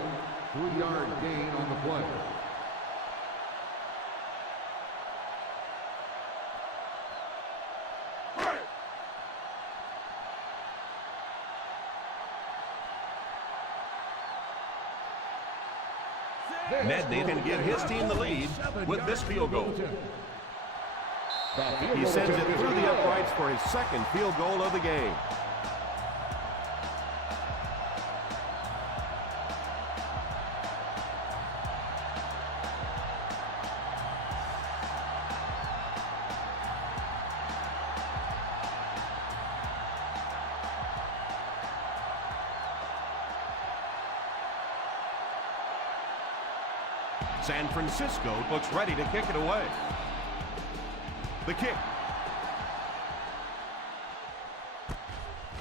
3-yard gain on the play. Nedney can give his team the lead with this field goal. He sends it through the uprights for his second field goal of the game. San Francisco looks ready to kick it away. The kick.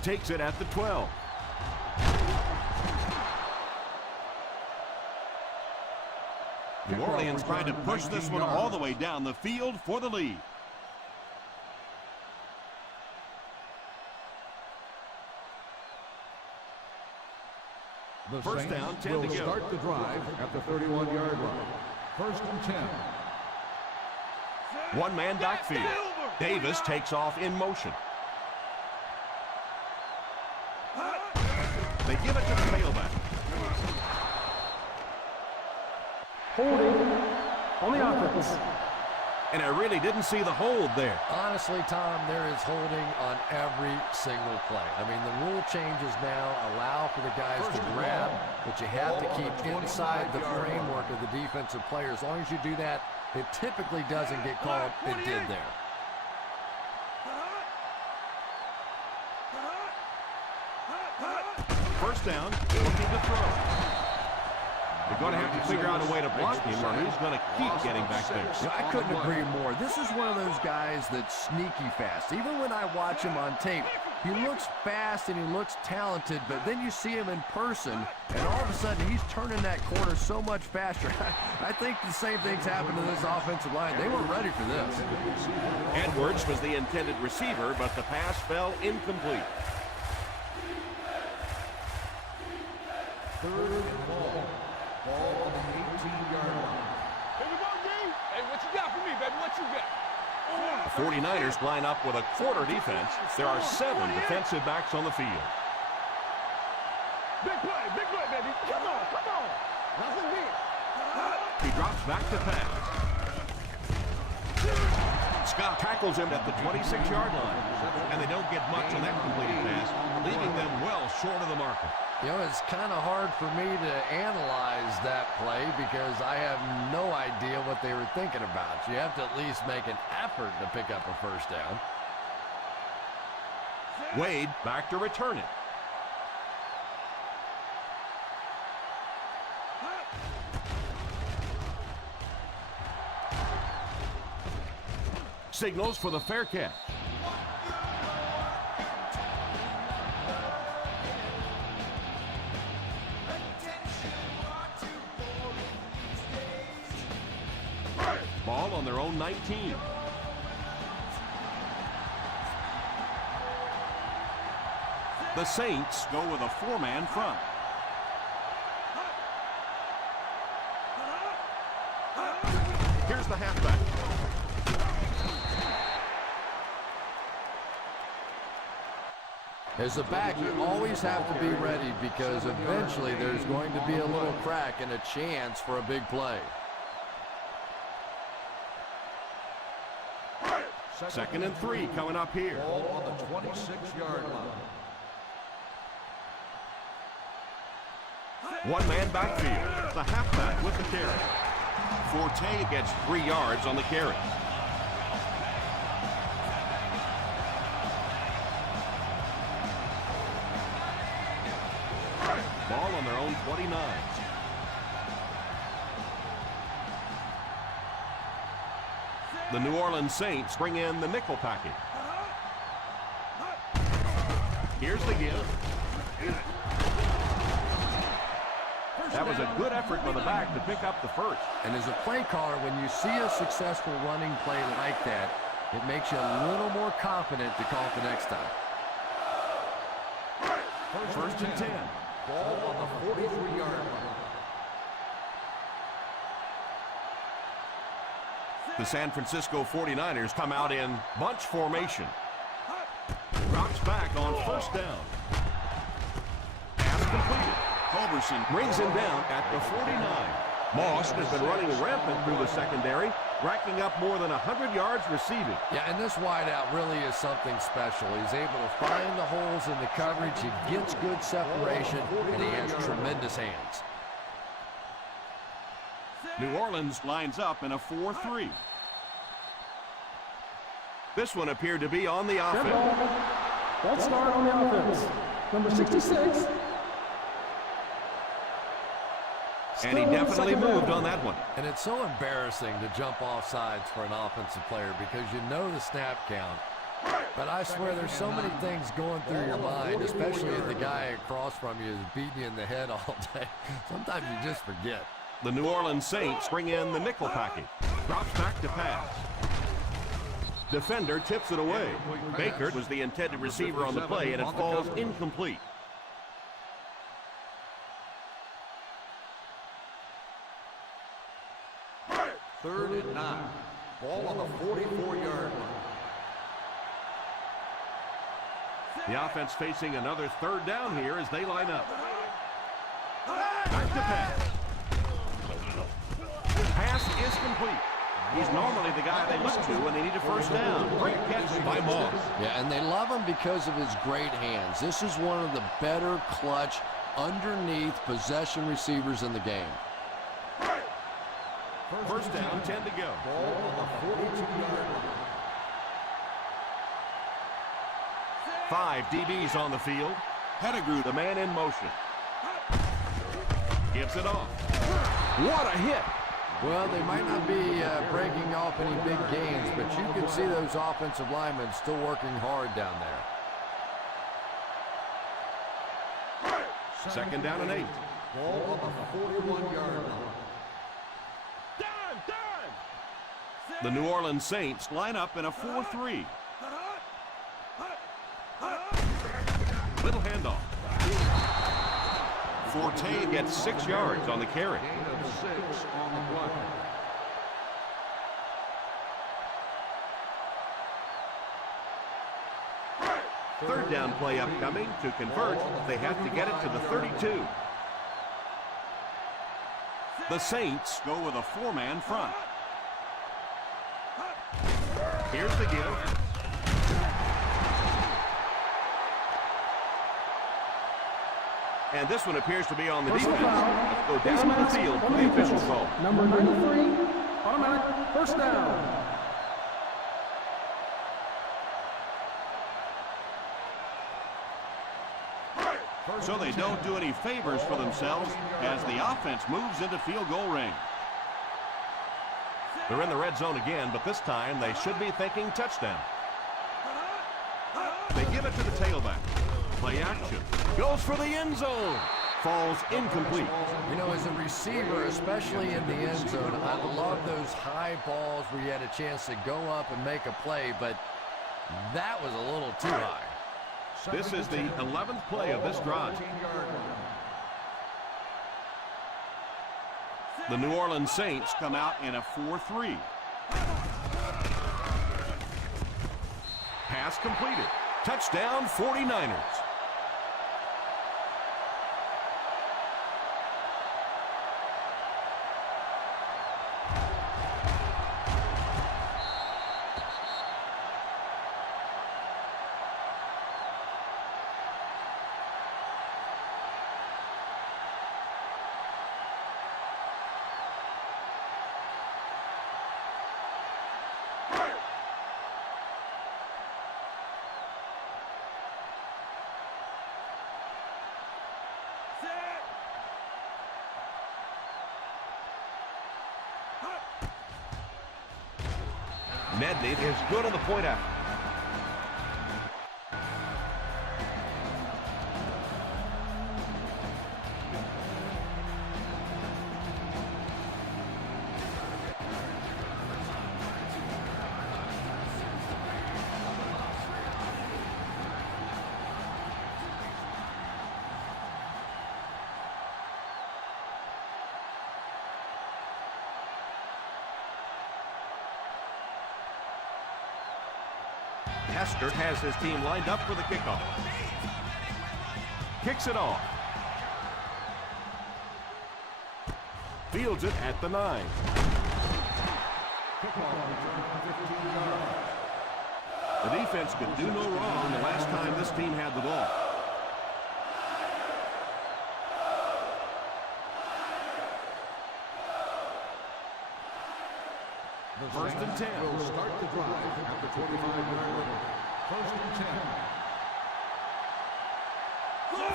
Takes it at the 12. New Orleans trying to push this one all the way down the field for the lead. The First Saints down, 10 will to go. start the drive at the 31-yard line. First and 10. One-man backfield. Davis takes off in motion. They give it to the tailback. Holding on the offense. And I really didn't see the hold there. Honestly, Tom, there is holding on every single play. I mean, the rule changes now allow for the guys to grab, but you have to keep inside the framework of the defensive player. As long as you do that, it typically doesn't get called. It did there. First down, looking to throw. They're going to have to figure out a way to block him, or he's going to keep getting back there. You know, I couldn't agree more. This is one of those guys that's sneaky fast. Even when I watch him on tape, he looks fast and he looks talented, but then you see him in person, and all of a sudden he's turning that corner so much faster. I think the same thing's happened to this offensive line. They weren't ready for this. Edwards was the intended receiver, but the pass fell incomplete. Third and ball. Ball on the 18-yard line. Here we go, D. Hey, what you got for me, baby? What you got? The 49ers line up with a quarter defense. There are 7 defensive backs on the field. Big play, baby. Come on. Nothing big. He drops back to pass. Scott tackles him at the 26-yard line. And they don't get much on that completed pass, leaving them well short of the marker. You know, it's kind of hard for me to analyze that play because I have no idea what they were thinking about. You have to at least make an effort to pick up a first down. Wade back to return it. Signals for the fair catch. Ball on their own 19. The Saints go with a 4-man front. Here's the halfback. As a back, you always have to be ready because eventually there's going to be a little crack and a chance for a big play. Second and 3 coming up here. Ball on the 26-yard line. One-man backfield. The halfback with the carry. Forte gets 3 yards on the carry. Ball on their own 29. The New Orleans Saints bring in the nickel package. Here's the give. That was a good effort by the back to pick up the first. And as a play caller, when you see a successful running play like that, it makes you a little more confident to call it the next time. First and 10. Ball on the 43-yard line. The San Francisco 49ers come out in bunch formation. Drops back on first down. Pass completed. Culberson brings him down at the 49. Moss has been running rampant through the secondary, racking up more than 100 yards receiving. Yeah, and this wideout really is something special. He's able to find the holes in the coverage. He gets good separation, and he has tremendous hands. New Orleans lines up in a 4-3. This one appeared to be on the Red offense. ball. Ball start on the offense. Number 66. And he definitely moved on that one. And it's so embarrassing to jump off sides for an offensive player because you know the snap count. But I swear there's so many things going through your mind, especially if the guy across from you is beating you in the head all day. Sometimes you just forget. The New Orleans Saints bring in the nickel package. Drops back to pass. Defender tips it away. Baker was the intended receiver on the play, and it falls incomplete. Third and 9. Ball on the 44-yard line. The offense facing another third down here as they line up. Back to pass. Pass is complete. He's normally the guy they look to when they need a first down. Great catch by Moss. Yeah, and they love him because of his great hands. This is one of the better clutch underneath possession receivers in the game. First down, 10 to go. Ball on the 42-yard line. 5 DBs on the field. Pettigrew, the man in motion. Gives it off. What a hit. Well, they might not be breaking off any big gains, but you can see those offensive linemen still working hard down there. Second down and 8. Ball on the 41-yard line. The New Orleans Saints line up in a 4-3. Little handoff. Forte gets 6 yards on the carry. Gain of 6 on the play. Third down play upcoming. To convert, they have to get it to the 32. The Saints go with a four-man front. Here's the give. And this one appears to be on the defense. Go down to the field for the official call. Number 93, automatic first down. So they don't do any favors for themselves as the offense moves into field goal range. They're in the red zone again, but this time they should be thinking touchdown. They give it to the tailback. Play action. Goes for the end zone. Falls incomplete. You know, as a receiver, especially in the end zone, I love those high balls where you had a chance to go up and make a play, but that was a little too high. This is the 11th play of this drive. The New Orleans Saints come out in a 4-3. Pass completed. Touchdown 49ers. Nedney is good on the point after. Hester has his team lined up for the kickoff. Kicks it off. Fields it at the 9. The defense could do no wrong the last time this team had the ball. First and 10. Will start the drive at the 45-yard line. First and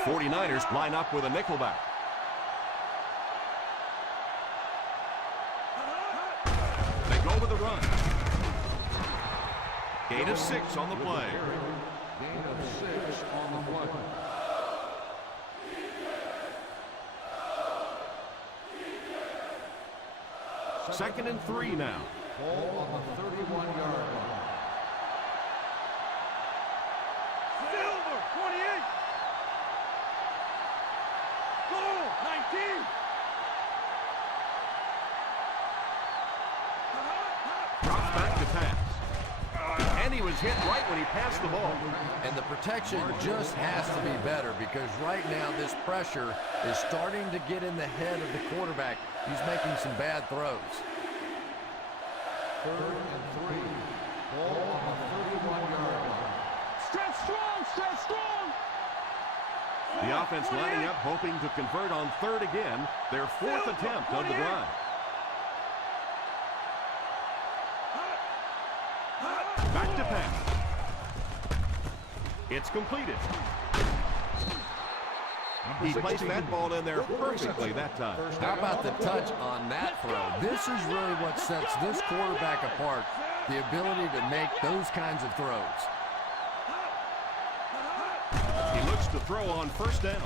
10. 49ers line up with a nickelback. They go with the run. Gain of 6 on the play. Gain of 6 on the play. Second and 3 now. Ball on the 31-yard line. Silver, 28. Goal, 19. Drops back to pass. And he was hit right when he passed the ball. And the protection just has to be better because right now this pressure is starting to get in the head of the quarterback. He's making some bad throws. Third and 3. Ball on the 31-yard line. Stretch strong, stretch strong. The offense lining up, hoping to convert on third again, their 4th attempt of the drive. Back to pass. It's completed. He placed that ball in there perfectly that time. How about the touch on that throw? This is really what sets this quarterback apart, the ability to make those kinds of throws. He looks to throw on first down.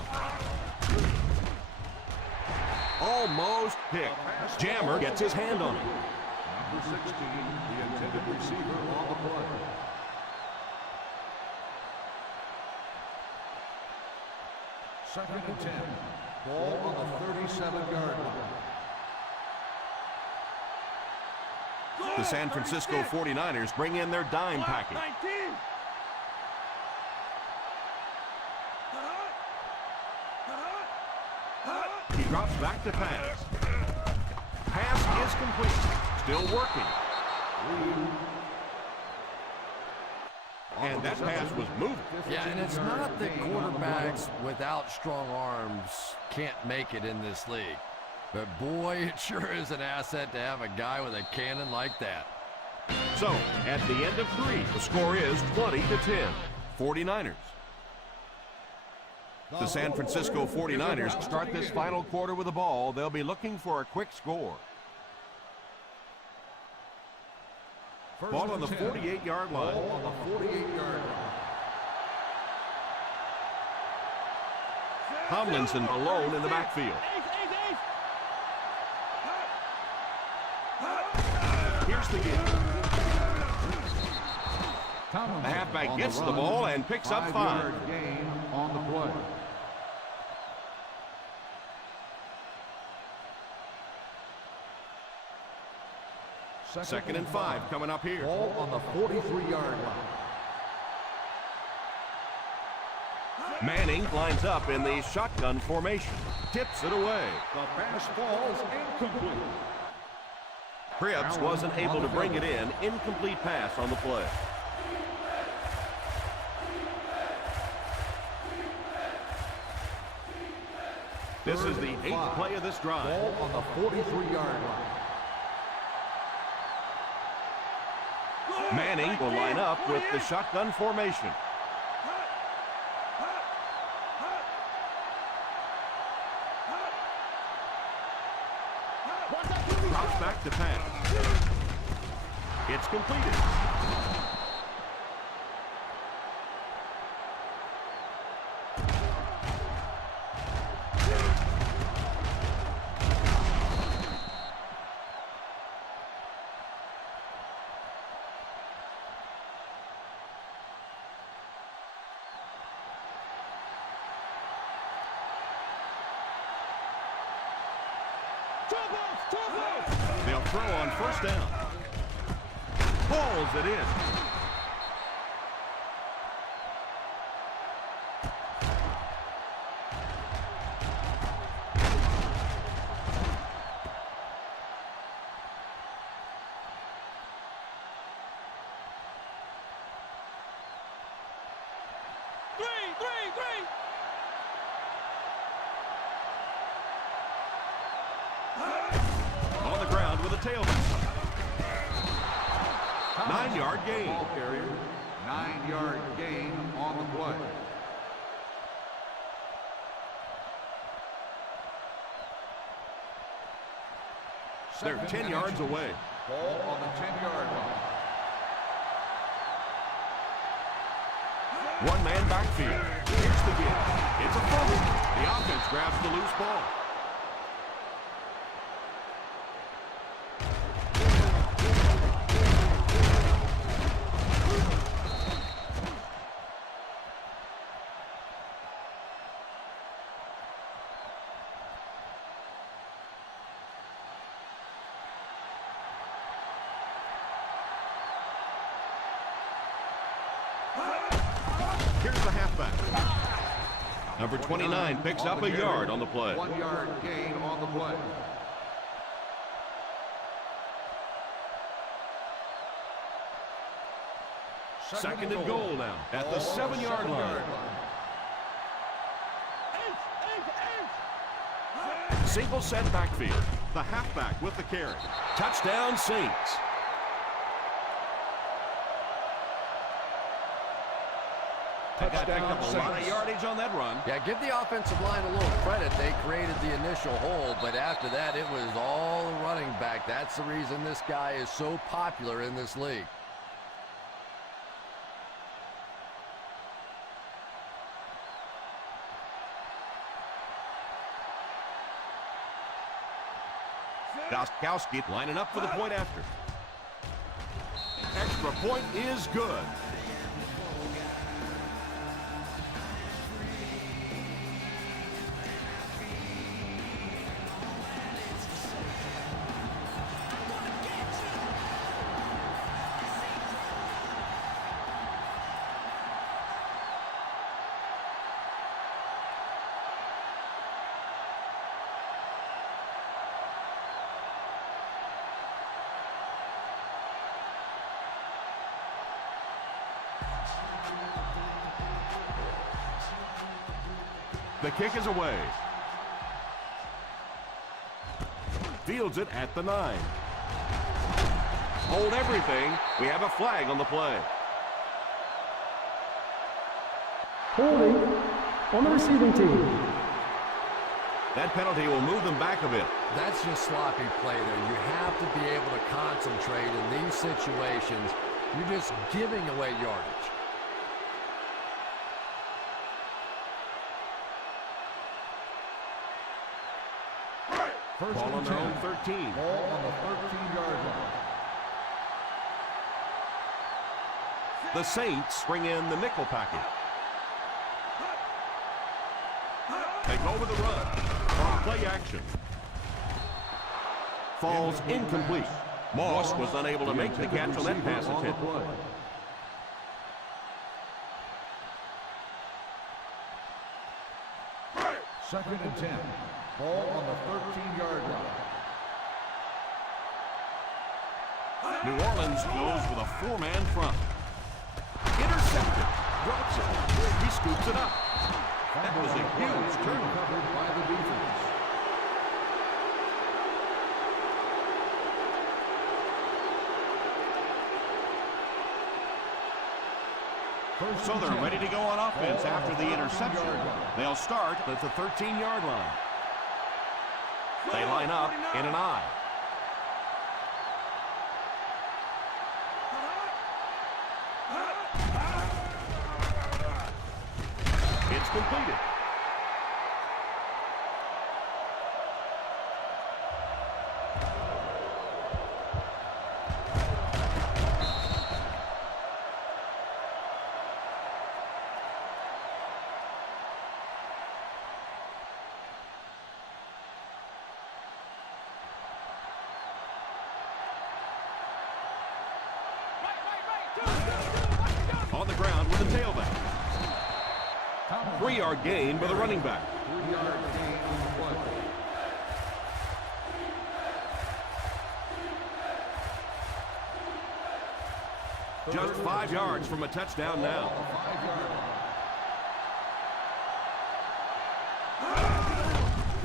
Almost picked. Jammer gets his hand on it. Number 16, the intended receiver on the play. Second and 10. Ball on the 37-yard line. The San Francisco 49ers bring in their dime package. 19. drops back to pass. Pass is complete. Still working. And that pass was moving. Yeah, and it's not that quarterbacks without strong arms can't make it in this league. But boy, it sure is an asset to have a guy with a cannon like that. So, at the end of 3, the score is 20-10. 49ers. The San Francisco 49ers start this final quarter with the ball. They'll be looking for a quick score. Ball on the 48-yard line. Ball on the 48-yard line. Tomlinson alone in the backfield. Here's the give. The halfback gets the ball and picks up 5. 5-yard gain on the play. Second and 5 coming up here. Ball on the 43-yard line. Manning lines up in the shotgun formation. Tips it away. The pass falls incomplete. Cripps wasn't able to bring it in. Incomplete pass on the play. This is the 8th play of this drive. Ball on the 43-yard line. Manning will line up with the shotgun formation. Drops back to pass. It's completed. They'll throw on first down. Pulls it in. Three. On the ground with a tailback. 9-yard gain. Ball carrier. 9-yard gain on the play. They're 10 yards away. Ball on the 10-yard line. One-man backfield. Here's the give. It's a fumble. The offense grabs the loose ball. Here's the halfback. Number 29 picks up a yard on the play. 1-yard gain on the play. Second and goal now at the 7-yard line. Single set backfield. The halfback with the carry. Touchdown Saints. They got picked up a lot of yardage on that run. Yeah, give the offensive line a little credit. They created the initial hole, but after that, it was all the running back. That's the reason this guy is so popular in this league. Gostkowski lining up for the point after. Extra point is good. The kick is away. Fields it at the 9. Hold everything. We have a flag on the play. Holding on the receiving team. That penalty will move them back a bit. That's just sloppy play there. You have to be able to concentrate in these situations. You're just giving away yardage. Ball on their own 13. Ball on the 13-yard line. The Saints bring in the nickel package. They go with the run. On play action. Falls incomplete. Moss was unable to make the catch on that pass attempt. Second and 10. Ball on the 13-yard line. New Orleans goes with a 4-man front. Intercepted. Drops it. He scoops it up. That was a huge turnover. Covered by the defense. So they're ready to go on offense after the interception. They'll start at the 13-yard line. They line up in an I. It's completed. On the ground with the tailback. 3-yard gain by the running back. 3-yard gain on the play. Just 5 yards from a touchdown now.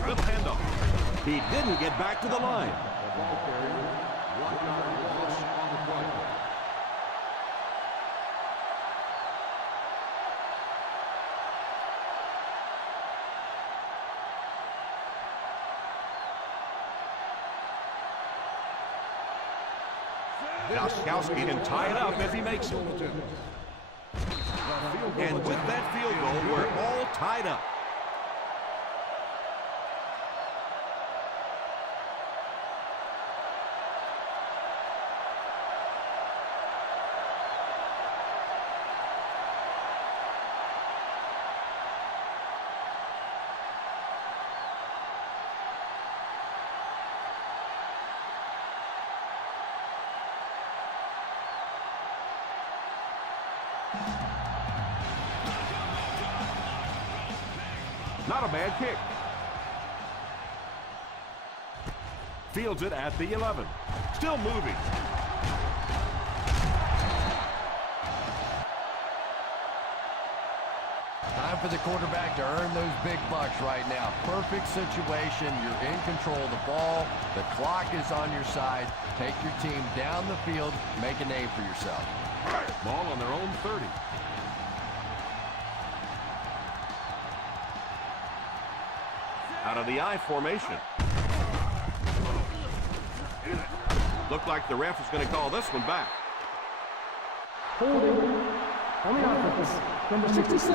Little handoff. He didn't get back to the line. The ball carrier, 1-yard loss on the play. Gostkowski can tie it up if he makes it. And with that field goal, we're all tied up. Not a bad kick. Fields it at the 11. Still moving. Time for the quarterback to earn those big bucks right now. Perfect situation. You're in control of the ball. The clock is on your side. Take your team down the field. Make a name for yourself. Ball on their own 30. Out of the I formation. Looked like the ref is going to call this one back. Holding on the offense. Number 66.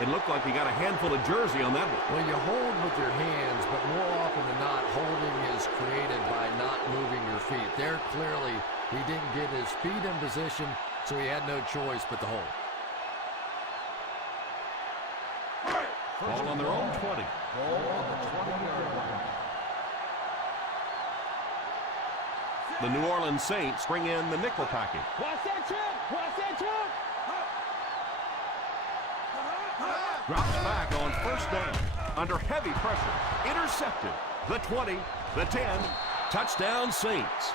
It looked like he got a handful of jersey on that one. Well, you hold with your hands, but more often than not, holding is created by not moving your feet. There, clearly, he didn't get his feet in position, so he had no choice but to hold. Ball on their own 20. Ball on the 20-yard line. The New Orleans Saints bring in the nickel package. Watch that trip! Watch that trip! Drops back on first down. Under heavy pressure. Intercepted. The 20, the 10. Touchdown Saints.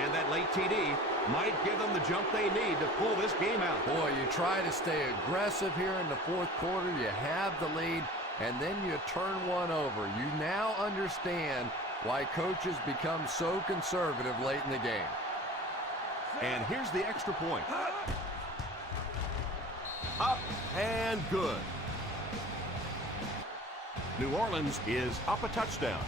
And that late TD might give them the jump they need to pull this game out. Boy, you try to stay aggressive here in the fourth quarter. You have the lead, and then you turn one over. You now understand why coaches become so conservative late in the game. And here's the extra point. Up and good. New Orleans is up a touchdown.